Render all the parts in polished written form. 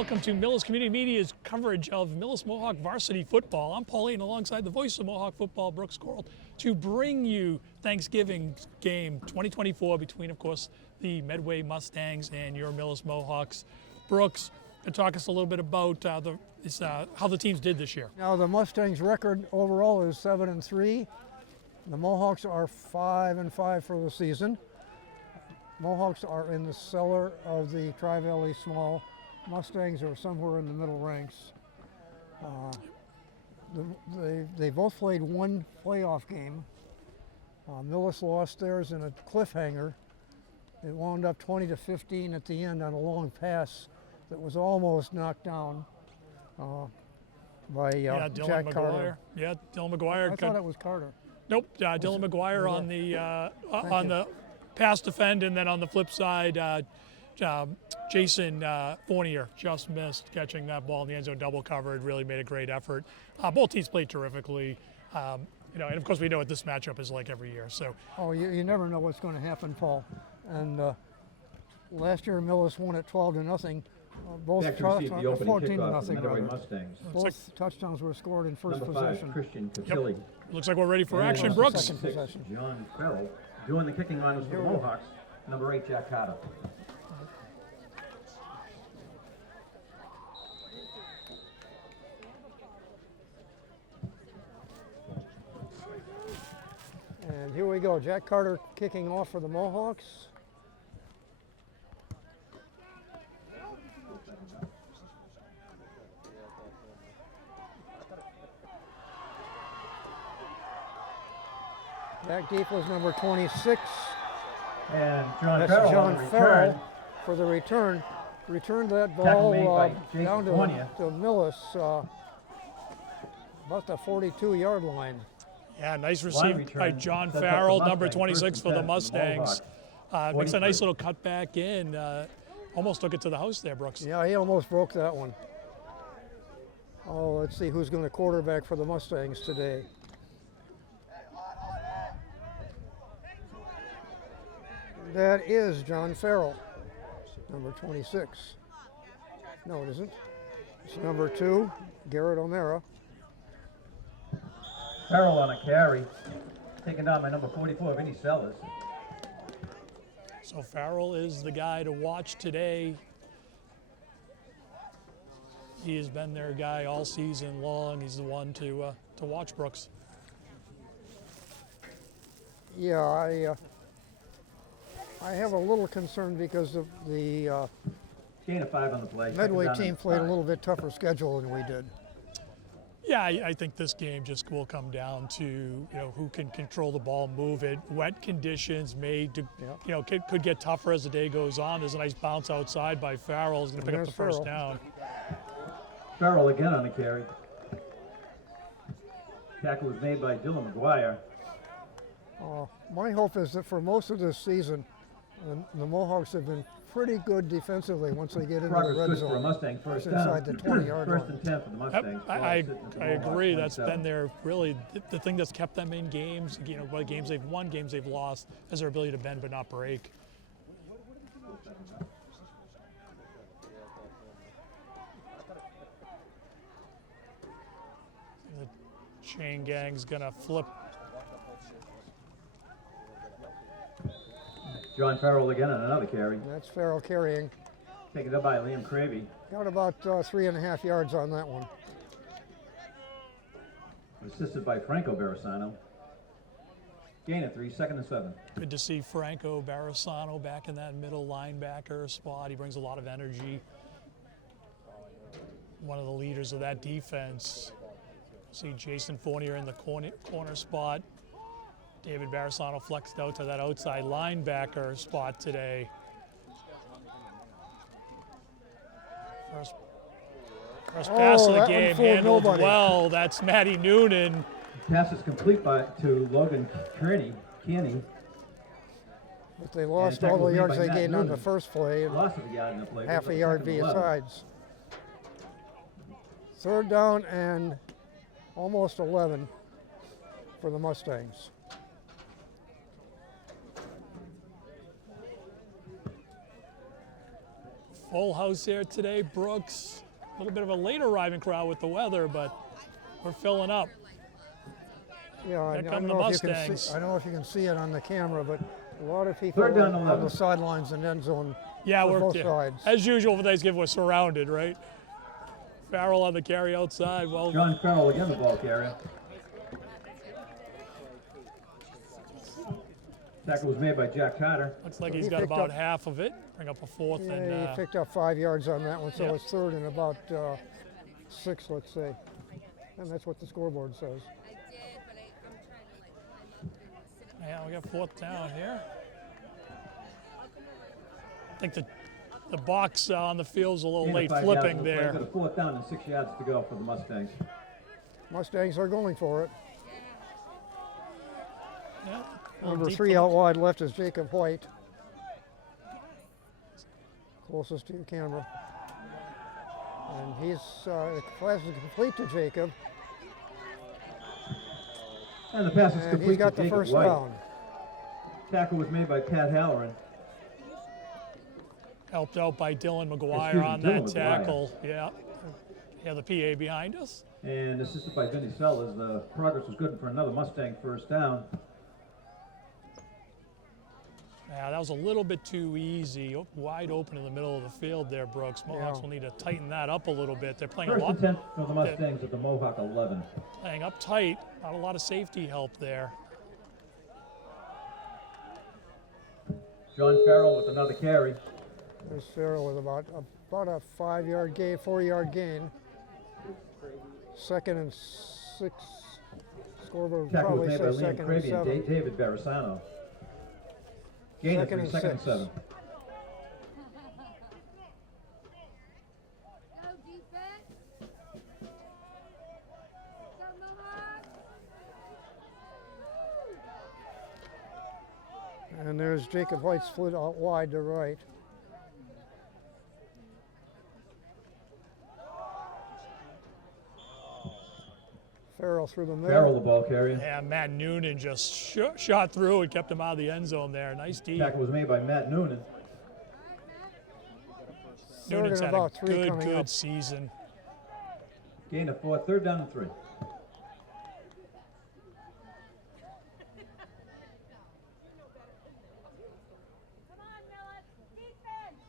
welcome to Millis Community Media's coverage of Millis Mohawk varsity football. I'm Pauline alongside the voice of Mohawk football, Brooks Coral, to bring you Thanksgiving game 2024 between, of course, the Medway Mustangs and your Millis Mohawks. Brooks, can talk us a little bit about how the teams did this year. Now the Mustangs' record overall is 7-3. The Mohawks are 5-5 for the season. Mohawks are in the cellar of the Tri-Valley Small. Mustangs are somewhere in the middle ranks. They both played one playoff game. Millis lost theirs in a cliffhanger. It wound up 20-15 at the end on a long pass that was almost knocked down by Dylan Jack McGuire. Carter. Yeah, Dylan McGuire. I thought it was Carter. Nope, Dylan McGuire on the pass defend, and then on the flip side, Jason Fournier just missed catching that ball in the end zone, double covered. Really made a great effort. Both teams played terrifically. And of course we know what this matchup is like every year. So. Oh, you never know what's going to happen, Paul. And last year Millis won at 12-0 both 14-0. Medway Mustangs. Both touchdowns were scored in first Number possession. 5, Christian Catilli. Yep. Looks like we're ready for And action, Brooks. Second possession. John Farrell. Doing the kicking line was for the Mohawks. Number 8, Jack Carter. And here we go. Jack Carter kicking off for the Mohawks. Back deep was number 26. And John That's Farrell. John Farrell for the return. Returned that ball down to Millis, about the 42-yard line. Yeah, nice receive by John Farrell, number 26 for the Mustangs. Makes a nice little cut back in. Almost took it to the house there, Brooks. Yeah, he almost broke that one. Oh, let's see who's going to quarterback for the Mustangs today. That is John Farrell, number 26. No, it isn't. It's number 2, Garrett O'Mara. Farrell on a carry. Taken down by number 44, Vinny Sellers. So Farrell is the guy to watch today. He has been their guy all season long. He's the one to watch, Brooks. Yeah, I have a little concern because of the Gain of 5 on the play. Medway team played a little bit tougher schedule than we did. Yeah, I think this game just will come down to who can control the ball, move it. Wet conditions could get tougher as the day goes on. There's a nice bounce outside by Farrell. He's going to pick up the first down. Farrell again on the carry. Tackle was made by Dylan McGuire. My hope is that for most of this season, the Mohawks have been pretty good defensively once they get into the red zone. For a Mustang, first inside the 20-yard line. First and 10 for the Mustangs. I agree. That's been really the thing that's kept them in games. What games they've won, games they've lost, is their ability to bend but not break. The chain gang's gonna flip. John Farrell again on another carry. That's Farrell carrying. Taken up by Liam Cravey. Got about 3.5 yards on that one. Assisted by Franco Barasano. Gain of 3, 2nd and 7. Good to see Franco Barasano back in that middle linebacker spot. He brings a lot of energy. One of the leaders of that defense. See Jason Fournier in the corner spot. David Barasano flexed out to that outside linebacker spot today. First pass of the game handled well. That's Matty Noonan. Pass is complete to Logan Kearney. But they lost all the yards they gained on the first play. Lost a yard in the play. Half a yard besides. 3rd down and almost 11 for the Mustangs. Full house here today, Brooks. A little bit of a late arriving crowd with the weather, but we're filling up. Yeah, I Here don't come the know if you can Mustangs. see, I don't know if you can see it on the camera, but a lot of people Third down, on 11. the sidelines and end zone Yeah, for we're both yeah. sides. As usual for Thanksgiving, we're surrounded, right? Farrell on the carry outside. Well, John Farrell again, the ball carrier. Tackle was made by Jack Carter. looks like So he's he got picked about up- half of it. Bring up a fourth Yeah, and he picked up 5 yards on that one, so Yep. it's third and about 6, let's say. And that's what the scoreboard says. I did, but I'm trying to like climb up and sit up. yeah, we got fourth down here. I think the box on the field's a little Gain of late 5 flipping yards. We've got there. a 4th down and 6 yards to go for the Mustangs. Mustangs are going for it. Yeah, a little Number deep 3 for the- out wide left is Jacob White. Closest to your camera. And the pass is complete to Jacob. And the pass is And complete he's got to the Jacob first White. down. Tackle was made by Pat Halloran. Helped out by Dylan McGuire Excuse me, on Dylan that McGuire. tackle. Yeah. Yeah, the PA behind us. And assisted by Vinny Sellers. The progress was good for another Mustang first down. Yeah, that was a little bit too easy. Wide open in the middle of the field there, Brooks. Mohawks Yeah. will need to tighten that up a little bit. They're playing First a lot, and 10 for the Mustangs at the Mohawk 11. playing up tight. Not a lot of safety help there. John Farrell with another carry. There's Farrell with about a 5-yard gain, 4-yard gain. 2nd and 6. Scoreboard would Tackle was probably made say by Liam 2nd and Craby and 7. David Barisano. Gain of 3, 2nd and 2nd and 6. 7. Go defense. Go Mohawks. And there's Jacob White split out wide to right. Farrell through the middle. Farrell the ball carrier. Yeah, Matt Noonan just shot through and kept him out of the end zone there. Nice D. Tackle was made by Matt Noonan. Third Noonan's and had a about 3 coming good up. season. Gain of 4, 3rd down and 3. Come on, Miller. Defense.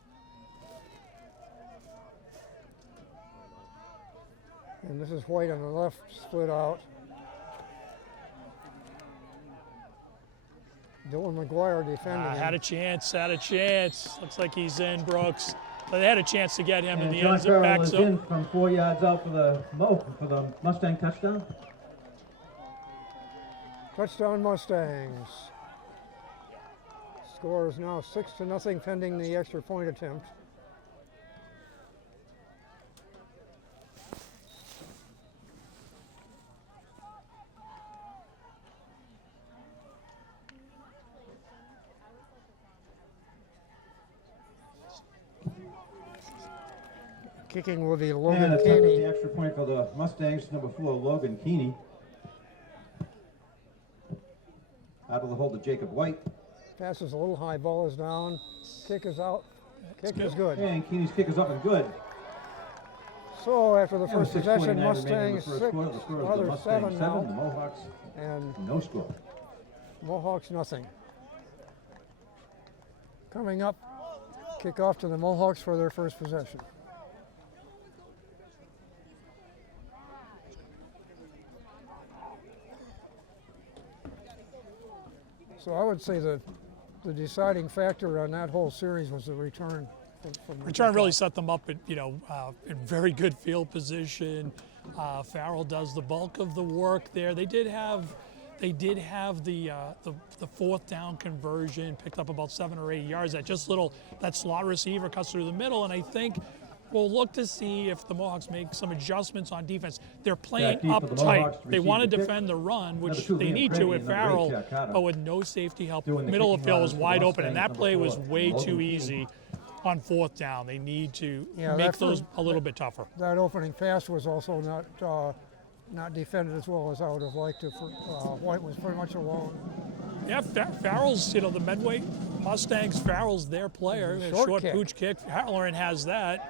And this is White on the left, split out. Dylan McGuire defending Had a him. chance. Looks like he's in, Brooks. But they had a chance to get him in And the John end zone Farrell back is zone. in from 4 yards out for the Mustang touchdown. Touchdown Mustangs. Score is now 6-0 pending the extra point attempt. Kicking will be And Logan attempting Caney. the extra point for the Mustangs, number 4, Logan Keeney. Out of the hold of Jacob White. Pass is a little high, ball is down. Kick is out. Kick is good. And Keeney's kick is up and good. So after the And first with possession, 6:49 remaining in the Mustangs first 6, quarter, the score is the other Mustangs 7 7, the now, Mohawks and no score. Mohawks nothing. Coming up, kickoff to the Mohawks for their first possession. So I would say the deciding factor on that whole series was the return. From the Return really kickoff. set them up in very good field position. Farrell does the bulk of the work there. They did have the 4th down conversion, picked up about 7 or 8 yards. That slot receiver cuts through the middle, and I think we'll look to see if the Mohawks make some adjustments on defense. They're playing Back deep for up the Mohawks tight. to They receive want to the kick. defend the run, which Number 2, they Liam need to Craby, with and number 8, Farrell, Jack Carter. but with no safety help. Doing the Middle of the kicking field was runs for the wide open, and Mustangs, that number play 4, was way Logan too Keeney. easy on 4th down. They need to Yeah, make that those first- a little bit tougher. That opening pass was also not defended as well as I would have liked to. White was pretty much alone. Yeah, Farrell's, the Medway Mustangs, Farrell's their player. A Short short kick. pooch kick. Halloran has that.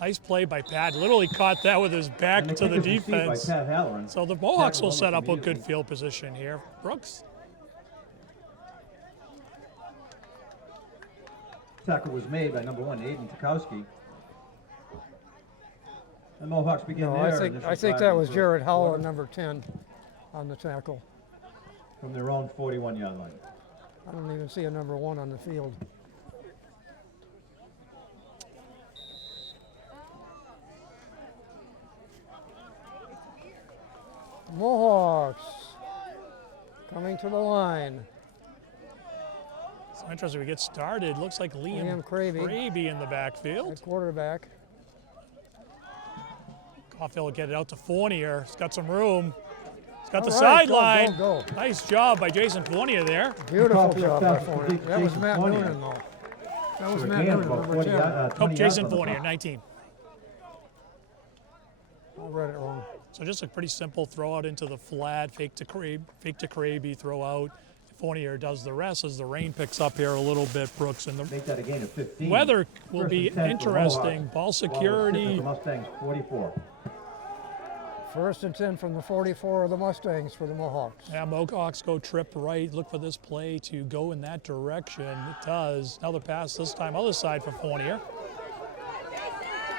Nice play by Pat. Literally caught that with his back And to the kick is received by defense. Pat Halloran. So the Mohawks will Tackle set up almost a good immediately. field position here. Brooks. Tackle was made by number 1, Aiden Tukowski. The Mohawks begin No, their I think initial drive that in was the Jared first Howell, quarter number 10, on the tackle. from their own 41-yard line. I don't even see a number 1 on the field. Mohawks coming to the line. So interesting. We get started. Looks like Liam Liam Cravey. Cravey in the backfield. At quarterback. Caulfield will get it out to Fournier. He's got some room. He's got the All right, go, sideline. go, Nice job by Jason Fournier there. Beautiful Caulfield job by tackle for Fournier. That was Jason Matt Fournier. Noonan, though. That was So Matt again, Noonan, about number 40 10. yards, Oh, 20 Jason yards on the Fournier, clock. 19. I read it wrong. So just a pretty simple throw out into the flat, fake to Cravey, throw out. Fournier does the rest as the rain picks up here a little bit, Brooks. And the Make that a gain of 15. weather will First be and 10 for interesting. Mohawks. Ball Ball is tipped at security. the Mustangs 44. First and 10 from the 44 of the Mustangs for the Mohawks. Yeah, Mohawks go trip right. Look for this play to go in that direction. It does. Another pass this time, other side for Fournier.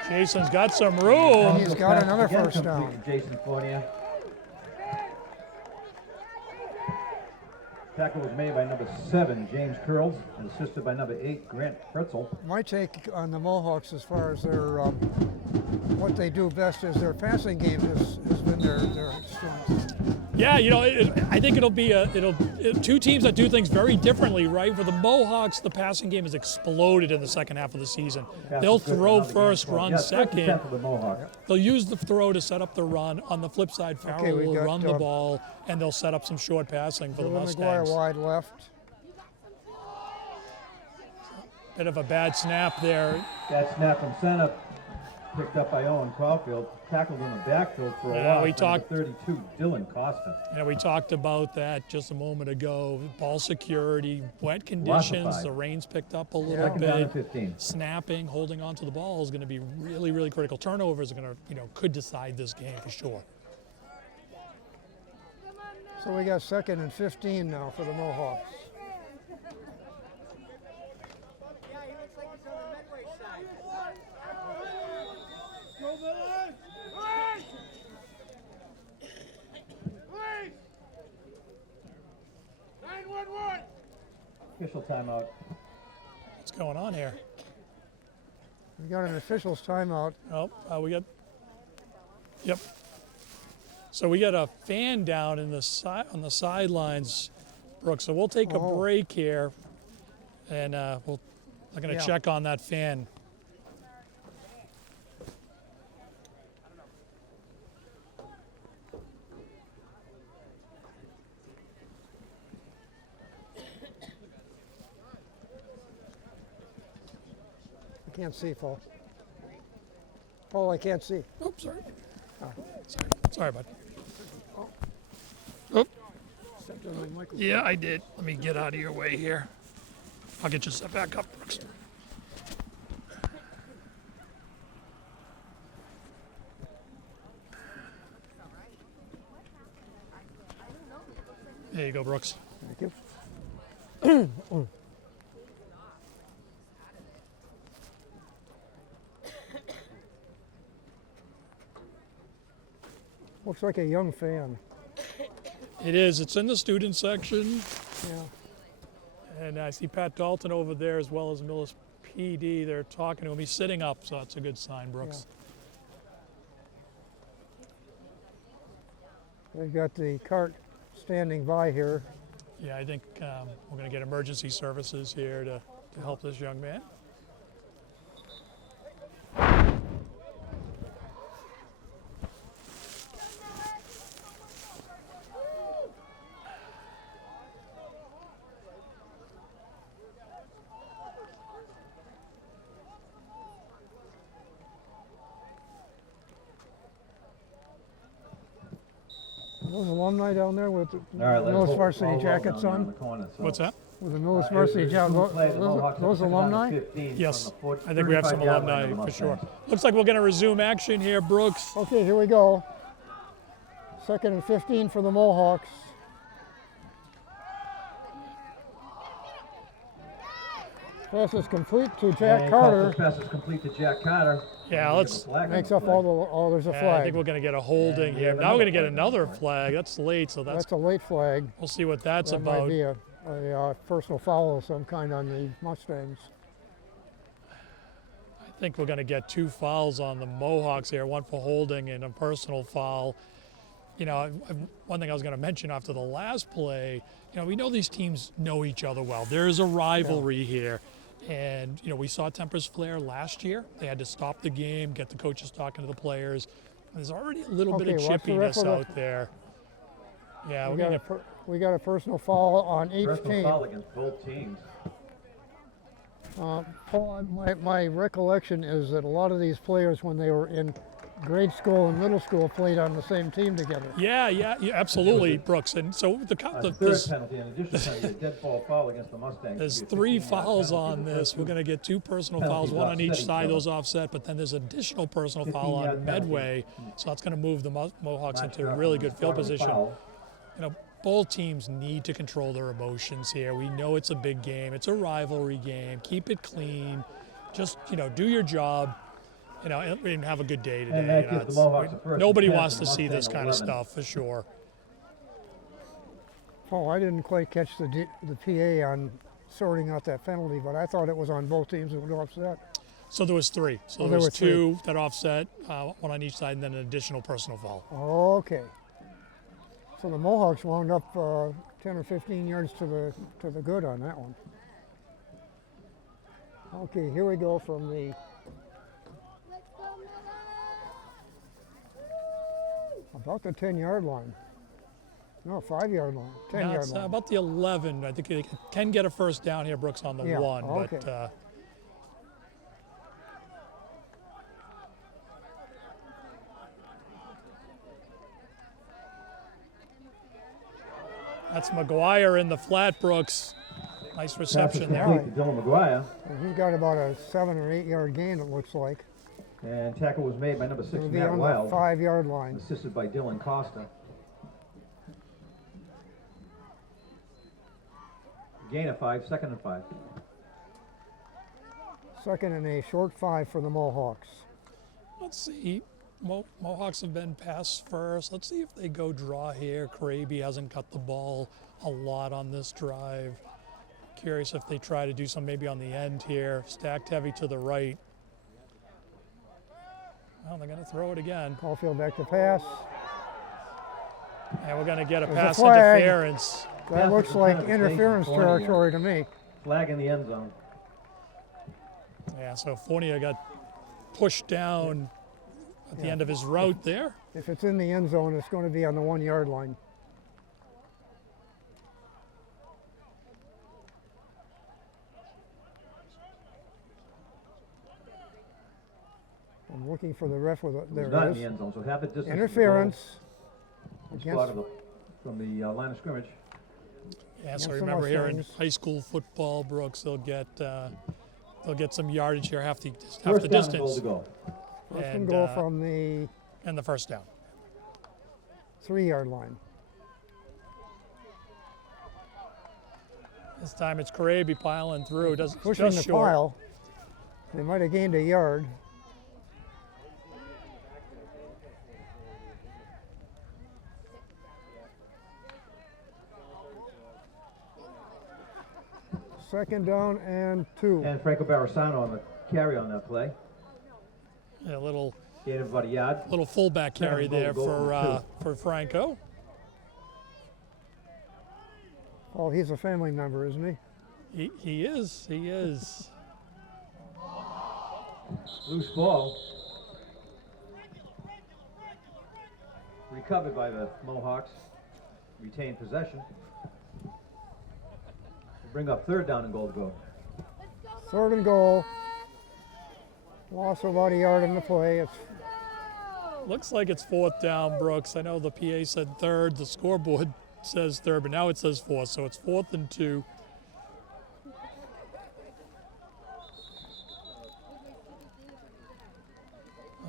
Jason's got some room. He's got another Again first complete down. to Jason Fournier. Tackle was made by number 7, James Curls, and assisted by number 8, Grant Pretzel. My take on the Mohawks as far as their what they do best is their passing game has been their strength. Yeah, you know, I think it'll be two teams that do things very differently, right? For the Mohawks, the passing game has exploded in the second half of the season. Pass They'll is good for throw another gain. first, Well, run yes, first and second. 10 for the Mohawks. They'll use the throw to set up the run. On the flip side, Farrell we will got, run the ball, and they'll set up some short passing for the Dylan McGuire Mustangs. wide left. Bit of a bad snap there. That snap from center, picked up by Owen Caulfield, tackled in the backfield for a Yeah, loss. we by talked- number 32, Dylan Costa. Yeah, we talked about that just a moment ago. Ball security, wet conditions, 5. the rain's picked up a little Second down and bit. 15. Snapping, holding on to the ball is going to be really, really critical. Turnovers are going to, could decide this game for sure. So we got 2nd and 15 now for the Mohawks. Yeah, he looks like he's on the Medway side. Official timeout. What's going on here? We got an official's timeout. Oh, we got. Yep. So we got a fan down in the on the sidelines, Brooks. So we'll take a Oh. break here, and I'm going to Yeah. check on that fan. I can't see, Paul. Paul, I can't see. Oops, sorry. Oh. Sorry, bud. Oh, Stepped on my microphone. yeah, I did. Let me get out of your way here. I'll get you set back up, Brooks. There you go, Brooks. Thank you. Looks like a young fan. It is. It's in the student section. Yeah. And I see Pat Dalton over there as well as Millis PD. They're talking to him. He's sitting up, so that's a good sign, Brooks. They've got the cart standing by here. Yeah, I think we're going to get emergency services here to help this young man. Those alumni down there with All right, let's those hope varsity all well jackets down there in on. the corner, so What's that? With the newest Varsity job, those alumni? Yes, I think we have some alumni for sure. Looks like we're going to resume action here, Brooks. Okay, here we go. 2nd and 15 for the Mohawks. Pass is complete to Jack Carter. Pass is complete to Jack Carter. Yeah, let's. Makes up all there's a I flag. think we're going to get a holding here. Now we're going to get another flag. That's late, so That's a late flag. we'll see what that's That might about. be a personal foul of some kind on the Mustangs. I think we're going to get 2 fouls on the Mohawks here, 1 for holding and a personal foul. You know, one thing I was going to mention after the last play, you know, we know these teams know each other well. There's a rivalry here. And, you know, we saw tempers flare last year. They had to stop the game, get the coaches talking to the players. There's already a little bit of watch the ref chippiness with out there. Yeah, we got a personal foul on each Personal team. foul against both teams. Paul, my recollection is that a lot of these players, when they were in grade school and middle school, played on the same team together. Yeah, absolutely, Brooks. And so the Third penalty, in addition to a dead ball foul against the Mustangs. there's 3 fouls on this. We're going to get 2 personal fouls, 1 on each side, those offset, but then there's additional personal foul on Medway. So that's going to move the Mohawks into a really good field position. You know, both teams need to control their emotions here. We know it's a big game. It's a rivalry game. Keep it clean. Just, you know, do your job. You know, and have a good day today. And that You know, gives the Mohawks a first nobody and 10 wants for to the see this Mustang kind of 11. stuff for sure. Paul, I didn't quite catch the PA on sorting out that penalty, but I thought it was on both teams that would offset. So there was 3. So Oh, there there was were 2 that offset, 1 on each side, and then an additional personal foul. Okay. So the Mohawks wound up 10 or 15 yards to the good on that one. Okay, here we go from the about the 10-yard line. No, 5-yard line. 10-yard It's line. about the 11. I think they can get a first down here, Brooks, on the Yeah, 1. okay. But that's McGuire in the flat, Brooks. Nice reception there. Complete to Dylan McGuire. And he's got about a 7 or 8 yard gain, it looks like. And tackle was made by number 6, It'll be Matt on the Wild, 5-yard line. assisted by Dylan Costa. Gain of 5, 2nd and 5. 2nd and a short 5 for the Mohawks. Let's see. Mohawks have been pass first. Let's see if they go draw here. Kraby hasn't cut the ball a lot on this drive. Curious if they try to do some maybe on the end here. Stacked heavy to the right. Well, they're going to throw it again. Caulfield back to pass. And we're going to get a There's a pass flag. interference. That Pass looks is like kind of a interference safety corner, territory to me. Flag in the end zone. Yeah, so Fournier got pushed down at the end of his route there. If it's in the end zone, it's going to be on the 1-yard line. I'm looking for the ref with it. There It's not it in the is. end zone, so half the distance. Interference Spot against from the line of scrimmage. Yeah, so Against the remember here in Mustangs. high school football, Brooks, they'll get some yardage here, half the First down and goal distance, to go. first and and, goal from the and the first down. 3-yard line. This time it's Kraby piling through. Pushing Just the short. pile. They might have gained a yard. Second down and 2. And Franco Barasano on the carry on that play. Yeah, a little Gain of about a yard. fullback carry Goal, there goal, for Franco. Oh, he's a family member, isn't he? He is. Loose ball. Recovered by the Mohawks. Retained possession. Bring up third down and goal to go. 3rd and goal. Loss of about a yard in the play. It's Looks like it's 4th down, Brooks. I know the PA said 3rd. The scoreboard says 3rd, but now it says 4th, so it's 4th and 2.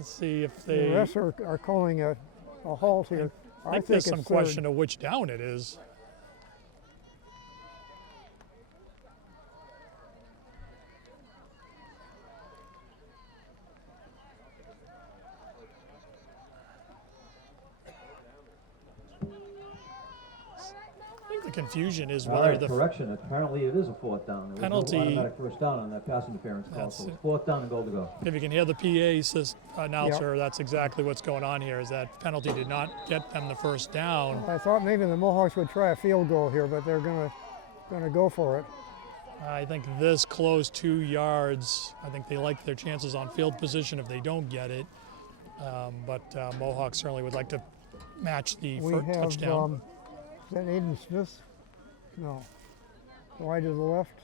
Let's see if The they. refs are calling a halt here. I think there's some question of which down it is. I think the confusion is All whether right, the correction. Apparently it is a fourth down. There was Penalty- no automatic first down on that pass interference call. That's So it. it's fourth down and goal to go. if you can hear the PA announcer, that's exactly what's going on here. Is that penalty did not get them the first down. I thought maybe the Mohawks would try a field goal here, but they're gonna go for it. I think this close 2 yards. I think they like their chances on field position if they don't get it. But Mohawks certainly would like to match the We first have touchdown. is that Aiden Smith? No. Wide to the left.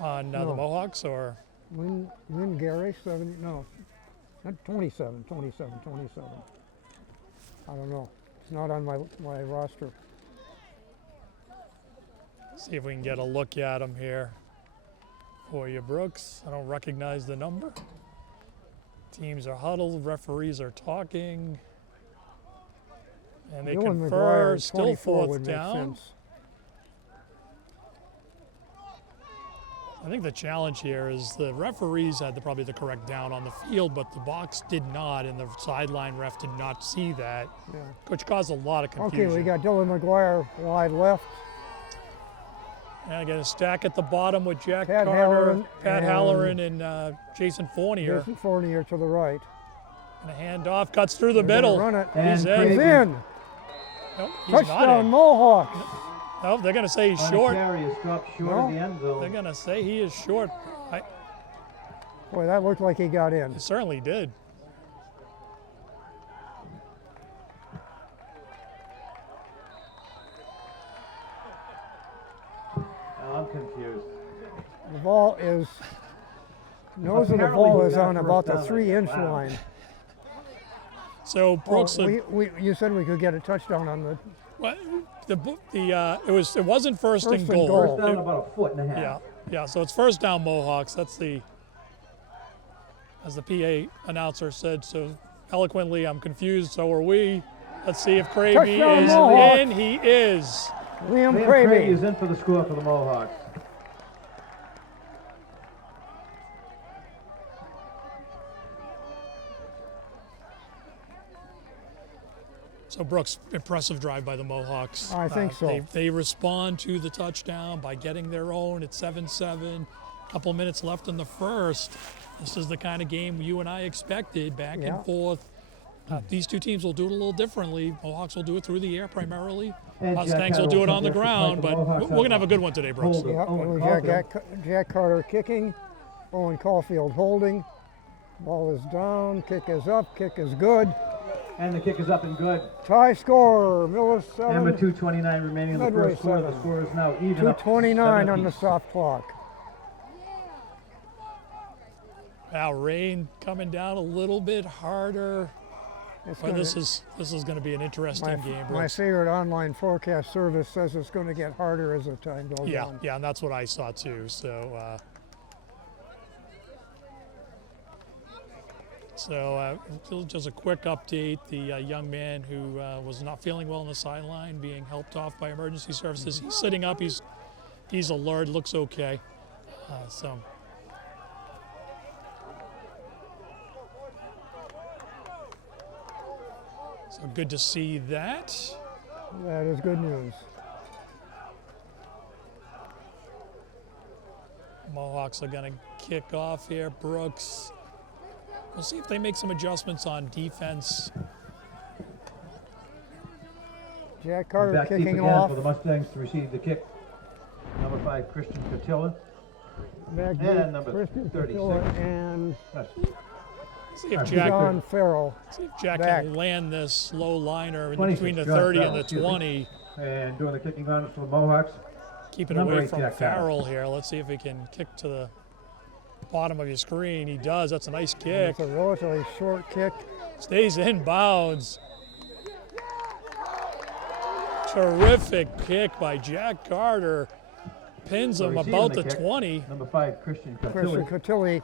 On the No. Mohawks, or Lynn Gary, 70. No, not 27. I don't know. It's not on my roster. see if we can get a look at him here for you, Brooks. I don't recognize the number. Teams are huddled, referees are talking, and they Dylan confer. McGuire, Still 24 fourth would make down. sense. I think the challenge here is the referees had probably the correct down on the field, but the box did not, and the sideline ref did not see that, Yeah. which caused a lot of confusion. Okay, we got Dylan McGuire wide left. And again, a stack at the bottom with Jack Pat Carter, Halloran Pat and Halloran, and Jason Fournier. Jason Fournier to the right. And a handoff cuts through the They're gonna middle. Run it. He's And in. He's in. Nope, he's not Touchdown, in. Mohawks. Oh, they're going to say he's On short. the carry is dropped short No. of the end They're zone. going to say he is short. Boy, that looked like he got in. He certainly did. Now I'm confused. The ball is, nose of the Apparently ball we is got on first about down the like 3-inch that. Wow. line. So Brooks, Oh, you said we could get a touchdown on the it wasn't first and First and goal. goal. First down about a foot and a half. Yeah. So it's first down Mohawks. That's as the PA announcer said so eloquently. I'm confused. So are we. Let's see if Cravey Touchdown, is Mohawks. in. He is. Liam Liam Cravey Cravey. is in for the score for the Mohawks. So Brooks, impressive drive by the Mohawks. I think so. They respond to the touchdown by getting their own at 7-7. A couple minutes left in the first. This is the kind of game you and I expected, back Yeah. and forth. These two teams will do it a little differently. Mohawks will do it through the air primarily. And Mustangs Jack will do it Carter on the will come ground, back to but Mohawks we're going to have a good one today, Brooks. Hold it. Yep, Owen we got Caulfield. Jack Carter kicking. Owen Caulfield holding. Ball is down. Kick is up. Kick is good. And the kick is up and good. Tie score. Millis And with 7. 2:29 remaining in the Medway first quarter, the 7. score is now even up 2:29 7 on the apiece. stop clock. Now rain coming down a little bit harder. It's But gonna- this is going to be an interesting game, my Brooks. favorite online forecast service says it's going to get harder as the time goes Yeah, on. yeah, and that's what I saw too. So, just a quick update: the young man who was not feeling well on the sideline, being helped off by emergency services. He's sitting up. He's alert. Looks okay. So good to see that. That is good news. Mohawks are going to kick off here. Brooks. We'll see if they make some adjustments on defense. Jack Carter Back deep kicking again off. for the Mustangs to receive the kick. Number 5, Christian Cotilla. Back And deep, number Christian 36. Cotilla and That's See if Right. Jack, John Farrell. see if Jack back. can land this low liner in 26, between the John 30 and Farrell, the excuse me. 20. And doing the kicking on for the Mohawks. Keep it Number away 8, from Jack Carter. Farrell here. Let's see if he can kick to the bottom of your screen. He does. That's a nice kick. It's a relatively short kick. Stays in bounds. Terrific kick by Jack Carter. Pins him Receiving about the the kick. 20. Number 5, Christian Christian Cotilla. Cotilla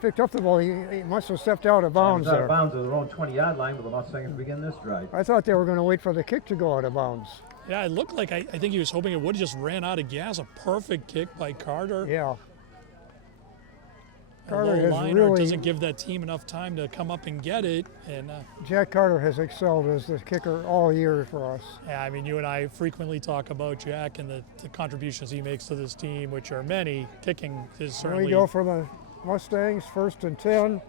picked up the ball. He must have stepped out of bounds Out of there. bounds at their own 20-yard line, but the Mustangs begin this drive. I thought they were going to wait for the kick to go out of bounds. Yeah, it looked like I think he was hoping it would have just ran out of gas. A perfect kick by Carter. Yeah. A Carter low has liner really- doesn't give that team enough time to come up and get it. And Jack Carter has excelled as the kicker all year for us. yeah, I mean, you and I frequently talk about Jack and the contributions he makes to this team, which are many. Kicking is Here certainly. we go for the Mustangs, 1st and 10.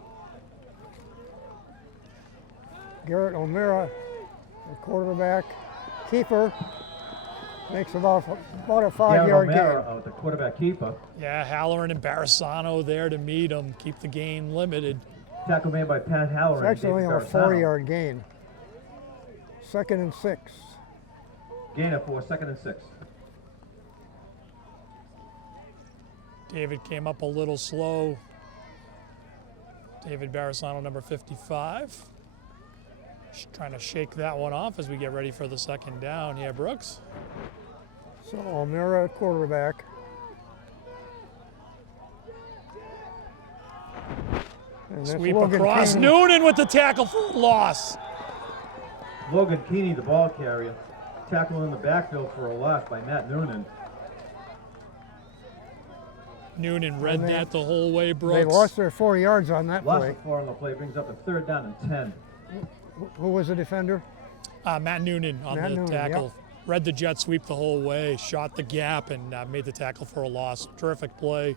Garrett O'Meara, the quarterback. Keeper makes about a 5-yard gain. The quarterback keeper. Yeah, Halloran and Barisano there to meet him, keep the gain limited. Tackle made by Pat It's Halloran. actually only a 4-yard gain. 2nd and 6. Gain of 4, 2nd and 6. David came up a little slow. David Barisano, number 55. Trying to shake that one off as we get ready for the 2nd down. Yeah, Brooks. So O'Meara at quarterback. And that's Sweep Logan across. Keeney. Noonan with the tackle for loss. Logan Keeney, the ball carrier. Tackle in the backfield for a loss by Matt Noonan. Noonan read And they- that the whole way, They Brooks. lost their 4 yards on that Loss play. of 4 on the play brings up a 3rd down and 10. Who was the defender? Matt Noonan on Matt the Noonan, tackle. yep. Read the jet sweep the whole way, shot the gap, and made the tackle for a loss. Terrific play.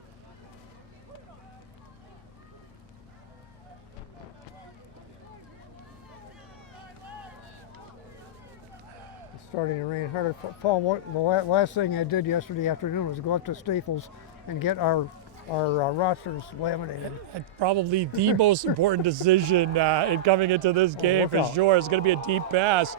It's starting to rain harder. Paul, the last thing I did yesterday afternoon was go up to Staples and get our rosters laminated. And probably the most important decision in coming into this game look for out. sure is going to be a deep pass.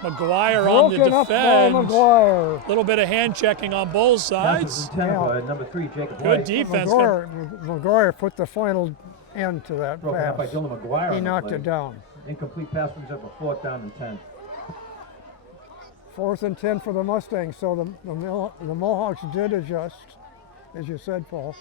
McGuire on the Broken up by defense. McGuire. Little bit of hand checking on both Pass was sides. intended Yeah. by number 3, Jacob Good White. defense. McGuire put the final end to that Broken up by pass. Dylan McGuire. He on the knocked play. it down. Incomplete pass brings up a 4th down and 10. 4th and 10 for the Mustangs. So the Mohawks did adjust, as you said, Paul.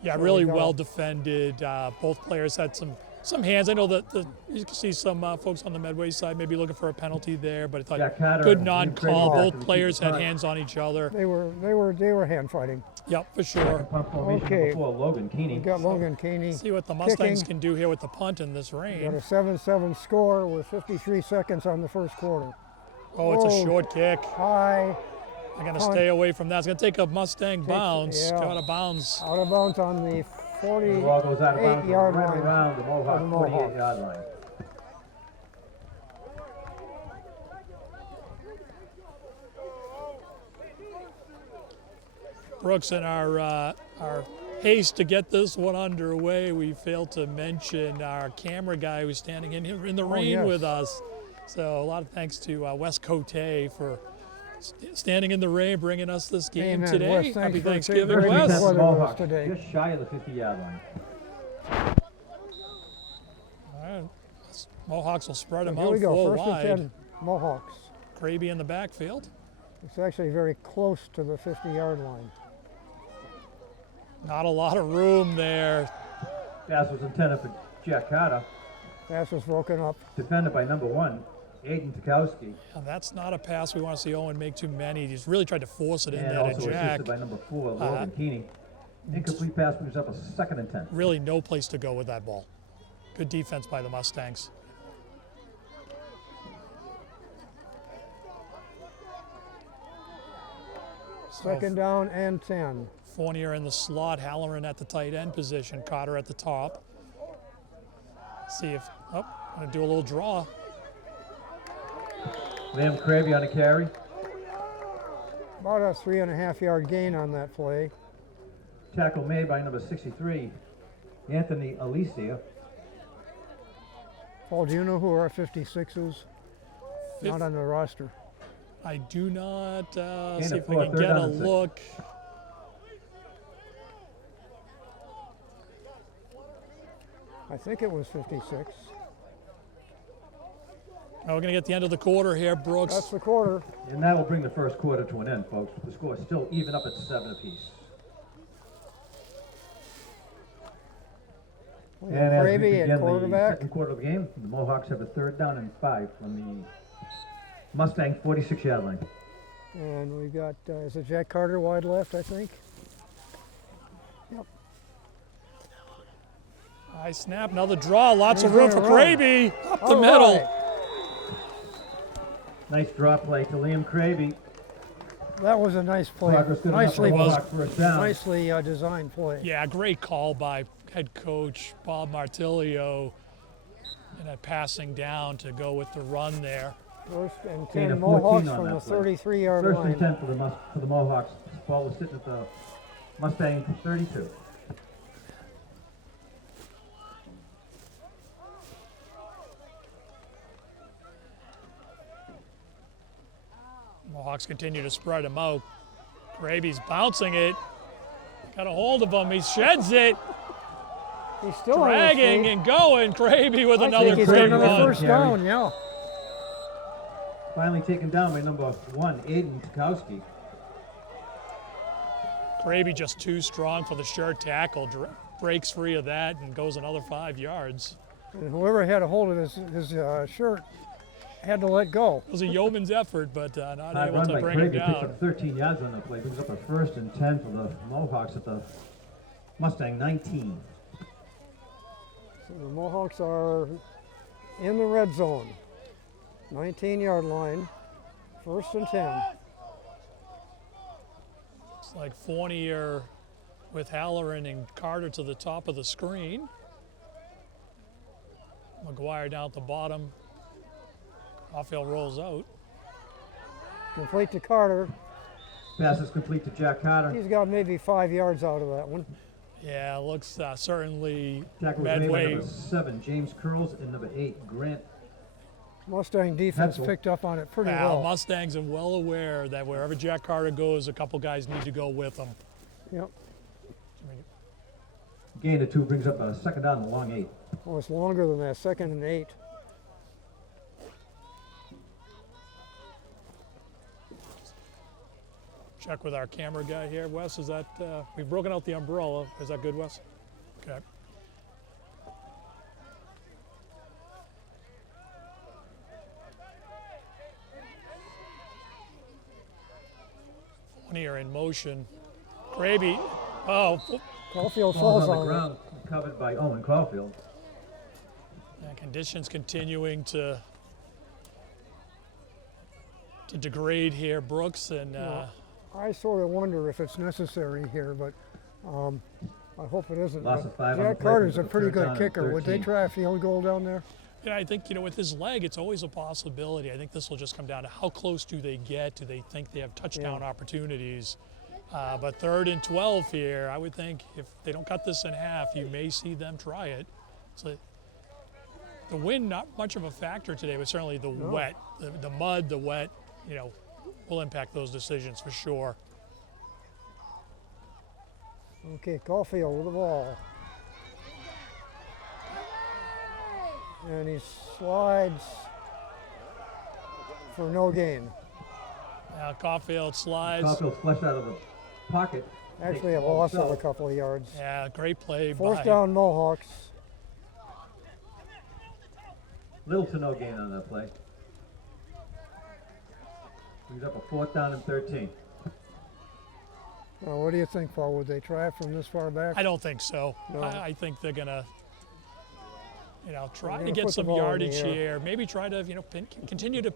Yeah, So really we got well a- defended. Both players had some hands. I know that you can see some folks on the Medway side maybe looking for a penalty there, but I thought Jack Carter good and non-call. Craig Both Parker players keep the had punt. hands on each other. They were hand fighting. Yep, for sure. Punt formation Okay. before Logan Keeney. We got Logan Keeney. See what the Mustangs Kicking. can do here with the punt in this Got rain. a 7-7 score with 53 seconds on the first quarter. Oh, it's a Whoa. short kick. High, They're going to punt. stay away from that. It's going to take a Mustang bounce. yeah. Out of bounds. out of bounds on the The ball goes out of bounds 48-yard right line. around the Mohawk the Mohawks. 48-yard line. Brooks, in our haste to get this one underway, we failed to mention our camera guy who's standing in the rain yes. with us. So a lot of thanks to Wes Cote for standing in the rain, bringing us this game Amen. today. Wes, thanks Happy for Thanksgiving, bringing Wes. us weather Mohawks today. just shy of the 50-yard line. All right. Mohawks will spread them Here out we go, full 1st wide. and 10, Mohawks. Kraby in the backfield. It's actually very close to the 50-yard line. Not a lot of room there. Pass was intended for Jack Carter. Pass was broken up. Defended by number 1, Aiden Tukowski. And that's not a pass we want to see Owen make too many. He's really tried to force it in And there to also Jack. assisted by number 4, Logan Keeney. Incomplete pass brings up a 2nd and 10. Really no place to go with that ball. Good defense by the Mustangs. So 2nd down and 10. Fournier in the slot, Halloran at the tight end position, Carter at the top. See if, gonna do a little draw. Liam Kraby on the carry. About a 3.5-yard gain on that play. Tackle made by number 63, Anthony Alicia. Paul, do you know who our 56s? Not on the roster. I do not Gain see of if we 4, can 3rd get down a and 6. look. I think it was 56. Well, we're going to get the end of the quarter here, Brooks. That's the quarter. And that will bring the first quarter to an end, folks. The score is still even up at 7 apiece. And as we Gravy begin at the quarterback. second quarter of the game, the Mohawks have a 3rd down and 5 from the Mustang 46-yard line. And we got, is it Jack Carter wide left, I think? Yep. High snap, another draw, lots of He's room gonna for run. Gravy. Up the All middle. right. Nice draw play to Liam Cravey. That was a nice play. Progress good enough for Nicely, the Mohawk first down. nicely designed play. Yeah, great call by head coach Bob Martilio. And that passing down to go with the run there. First and Gain 10 of 14 Mohawks on from the that play. 33-yard First line. and 10 for the Mohawks. Ball was sitting at the Mustang 32. Mohawks continue to spread him out. Gravy's bouncing it. Got a hold of him. He sheds it. He's still on his Dragging feet. and going. Gravy with I another think he's got great another run. first down, yeah. Finally taken down by number 1, Aiden Tukowski. Gravy just too strong for the sure tackle. Breaks free of that and goes another 5 yards. And whoever had a hold of his shirt had to let go. It was a yeoman's effort, but not Hard able run to by bring him Cravey. Picks down. up 13 yards on that play. Brings up a 1st and 10 for the Mohawks at the Mustang 19. So the Mohawks are in the red zone. 19-yard line. 1st and 10. It's like Fournier with Halloran and Carter to the top of the screen. McGuire down at the bottom. Caulfield rolls out. Complete to Carter. Pass is complete to Jack Carter. He's got maybe 5 yards out of that one. Yeah, looks certainly Tackle was made by Medway. number 7, James Curls, and number 8, Grant. Mustang defense Pencil. picked up on it pretty Well, well. Mustangs are well aware that wherever Jack Carter goes, a couple guys need to go with him. Yep. Gain of 2 brings up a 2nd down and a long 8. Oh, it's longer than that. 2nd and 8. Check with our camera guy here. Wes, is that, we've broken out the umbrella. Is that good, Wes? Okay. Fournier in motion. Gravy. Oh, Caulfield Falls falls on the on it. ground, covered by Owen Caulfield. and conditions continuing to degrade here, Brooks, and I sort of wonder if it's necessary here, but I hope it isn't. Loss But of 5 on the Jack play, Carter's a brings up pretty 3rd good down and kicker. Would they 13. try a field goal down there? yeah, I think, with his leg, it's always a possibility. I think this will just come down to how close do they get? Do they think they have touchdown opportunities? But 3rd and 12 here, I would think if they don't cut this in half, you may see them try it. So the wind, not much of a factor today, but certainly the wet, the mud, the wet, will impact those decisions for sure. Okay, Caulfield with the ball. And he slides for no gain. Now Caulfield slides. Caulfield flushed out of the pocket. Actually, a Takes the ball loss of a himself. couple of yards. Yeah, great play 4th by down Mohawks. Little to no gain on that play. Brings up a 4th down and 13. Now, what do you think, Paul? Would they try it from this far back? I don't think so. No. I think they're gonna, try gonna to get put the some ball in the yardage air. here. Maybe try to, continue to,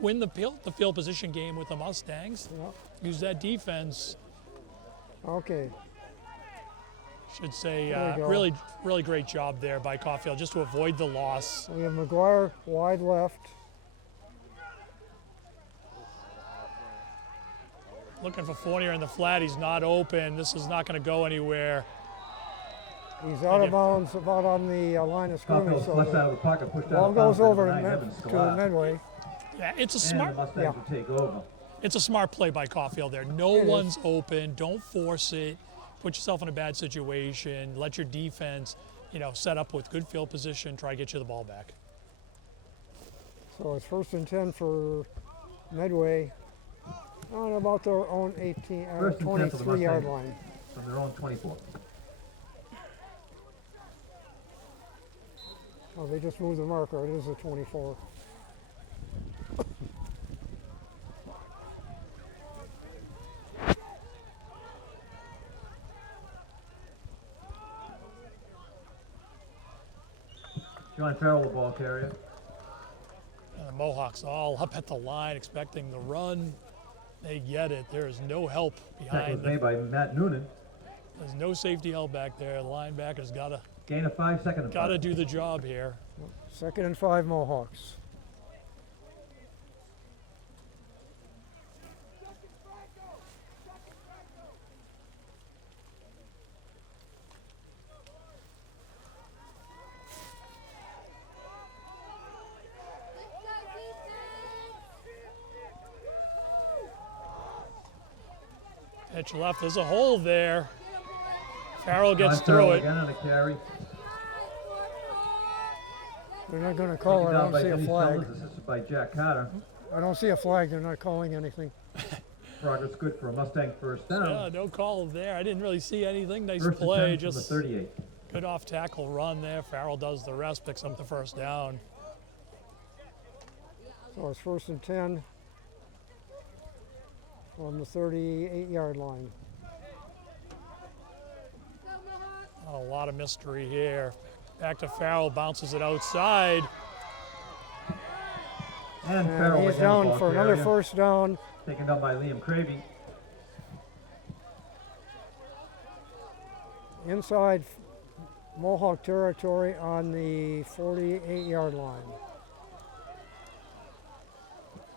win the field position game with the Mustangs. Yeah. Use that defense. Okay. Should say, There you go. really, really great job there by Caulfield just to avoid the loss. We have McGuire wide left. Looking for Fournier in the flat. He's not open. This is not going to go anywhere. He's out of bounds about on the line of scrimmage. Caulfield So flushed the out of the pocket, pushed ball out of goes bounds. over Number to 9, Evan to Scalab. Medway. Yeah, it's a And smart. the Mustangs Yeah. will take over. It's a smart play by Caulfield there. No It is. one's open. Don't force it. Put yourself in a bad situation. Let your defense, set up with good field position. Try to get you the ball back. So it's 1st and 10 for Medway on about their own 18, First and 10 for the 23-yard Mustangs. line. From their own 24. Oh, they just moved the marker. It is a 24. John Farrell, the ball carrier. And the Mohawks all up at the line expecting the run. They get it. There is no help Tackle behind was them. made by Matt Noonan. There's no safety help back there. The linebacker's gotta Gain of 5, second and 5. do the job here. 2nd and 5 Mohawks. Pitch left. There's a hole there. Farrell gets John through Farrell it. again on the carry. They're not going to call it. Taken I down don't by see a Denny flag. Sellers, assisted by Jack Carter. I don't see a flag. They're not calling anything. Progress good for a Mustang first down. Yeah, no call there. I didn't really see anything. Nice First and play. 10 from the Just 38. good off tackle run there. Farrell does the rest, picks up the first down. So it's 1st and 10 from the 38-yard line. Not a lot of mystery here. Back to Farrell, bounces it outside. And And Farrell he's again, the down ball for another carrier. first down Taken down by Liam Cravey. inside Mohawk territory on the 48-yard line.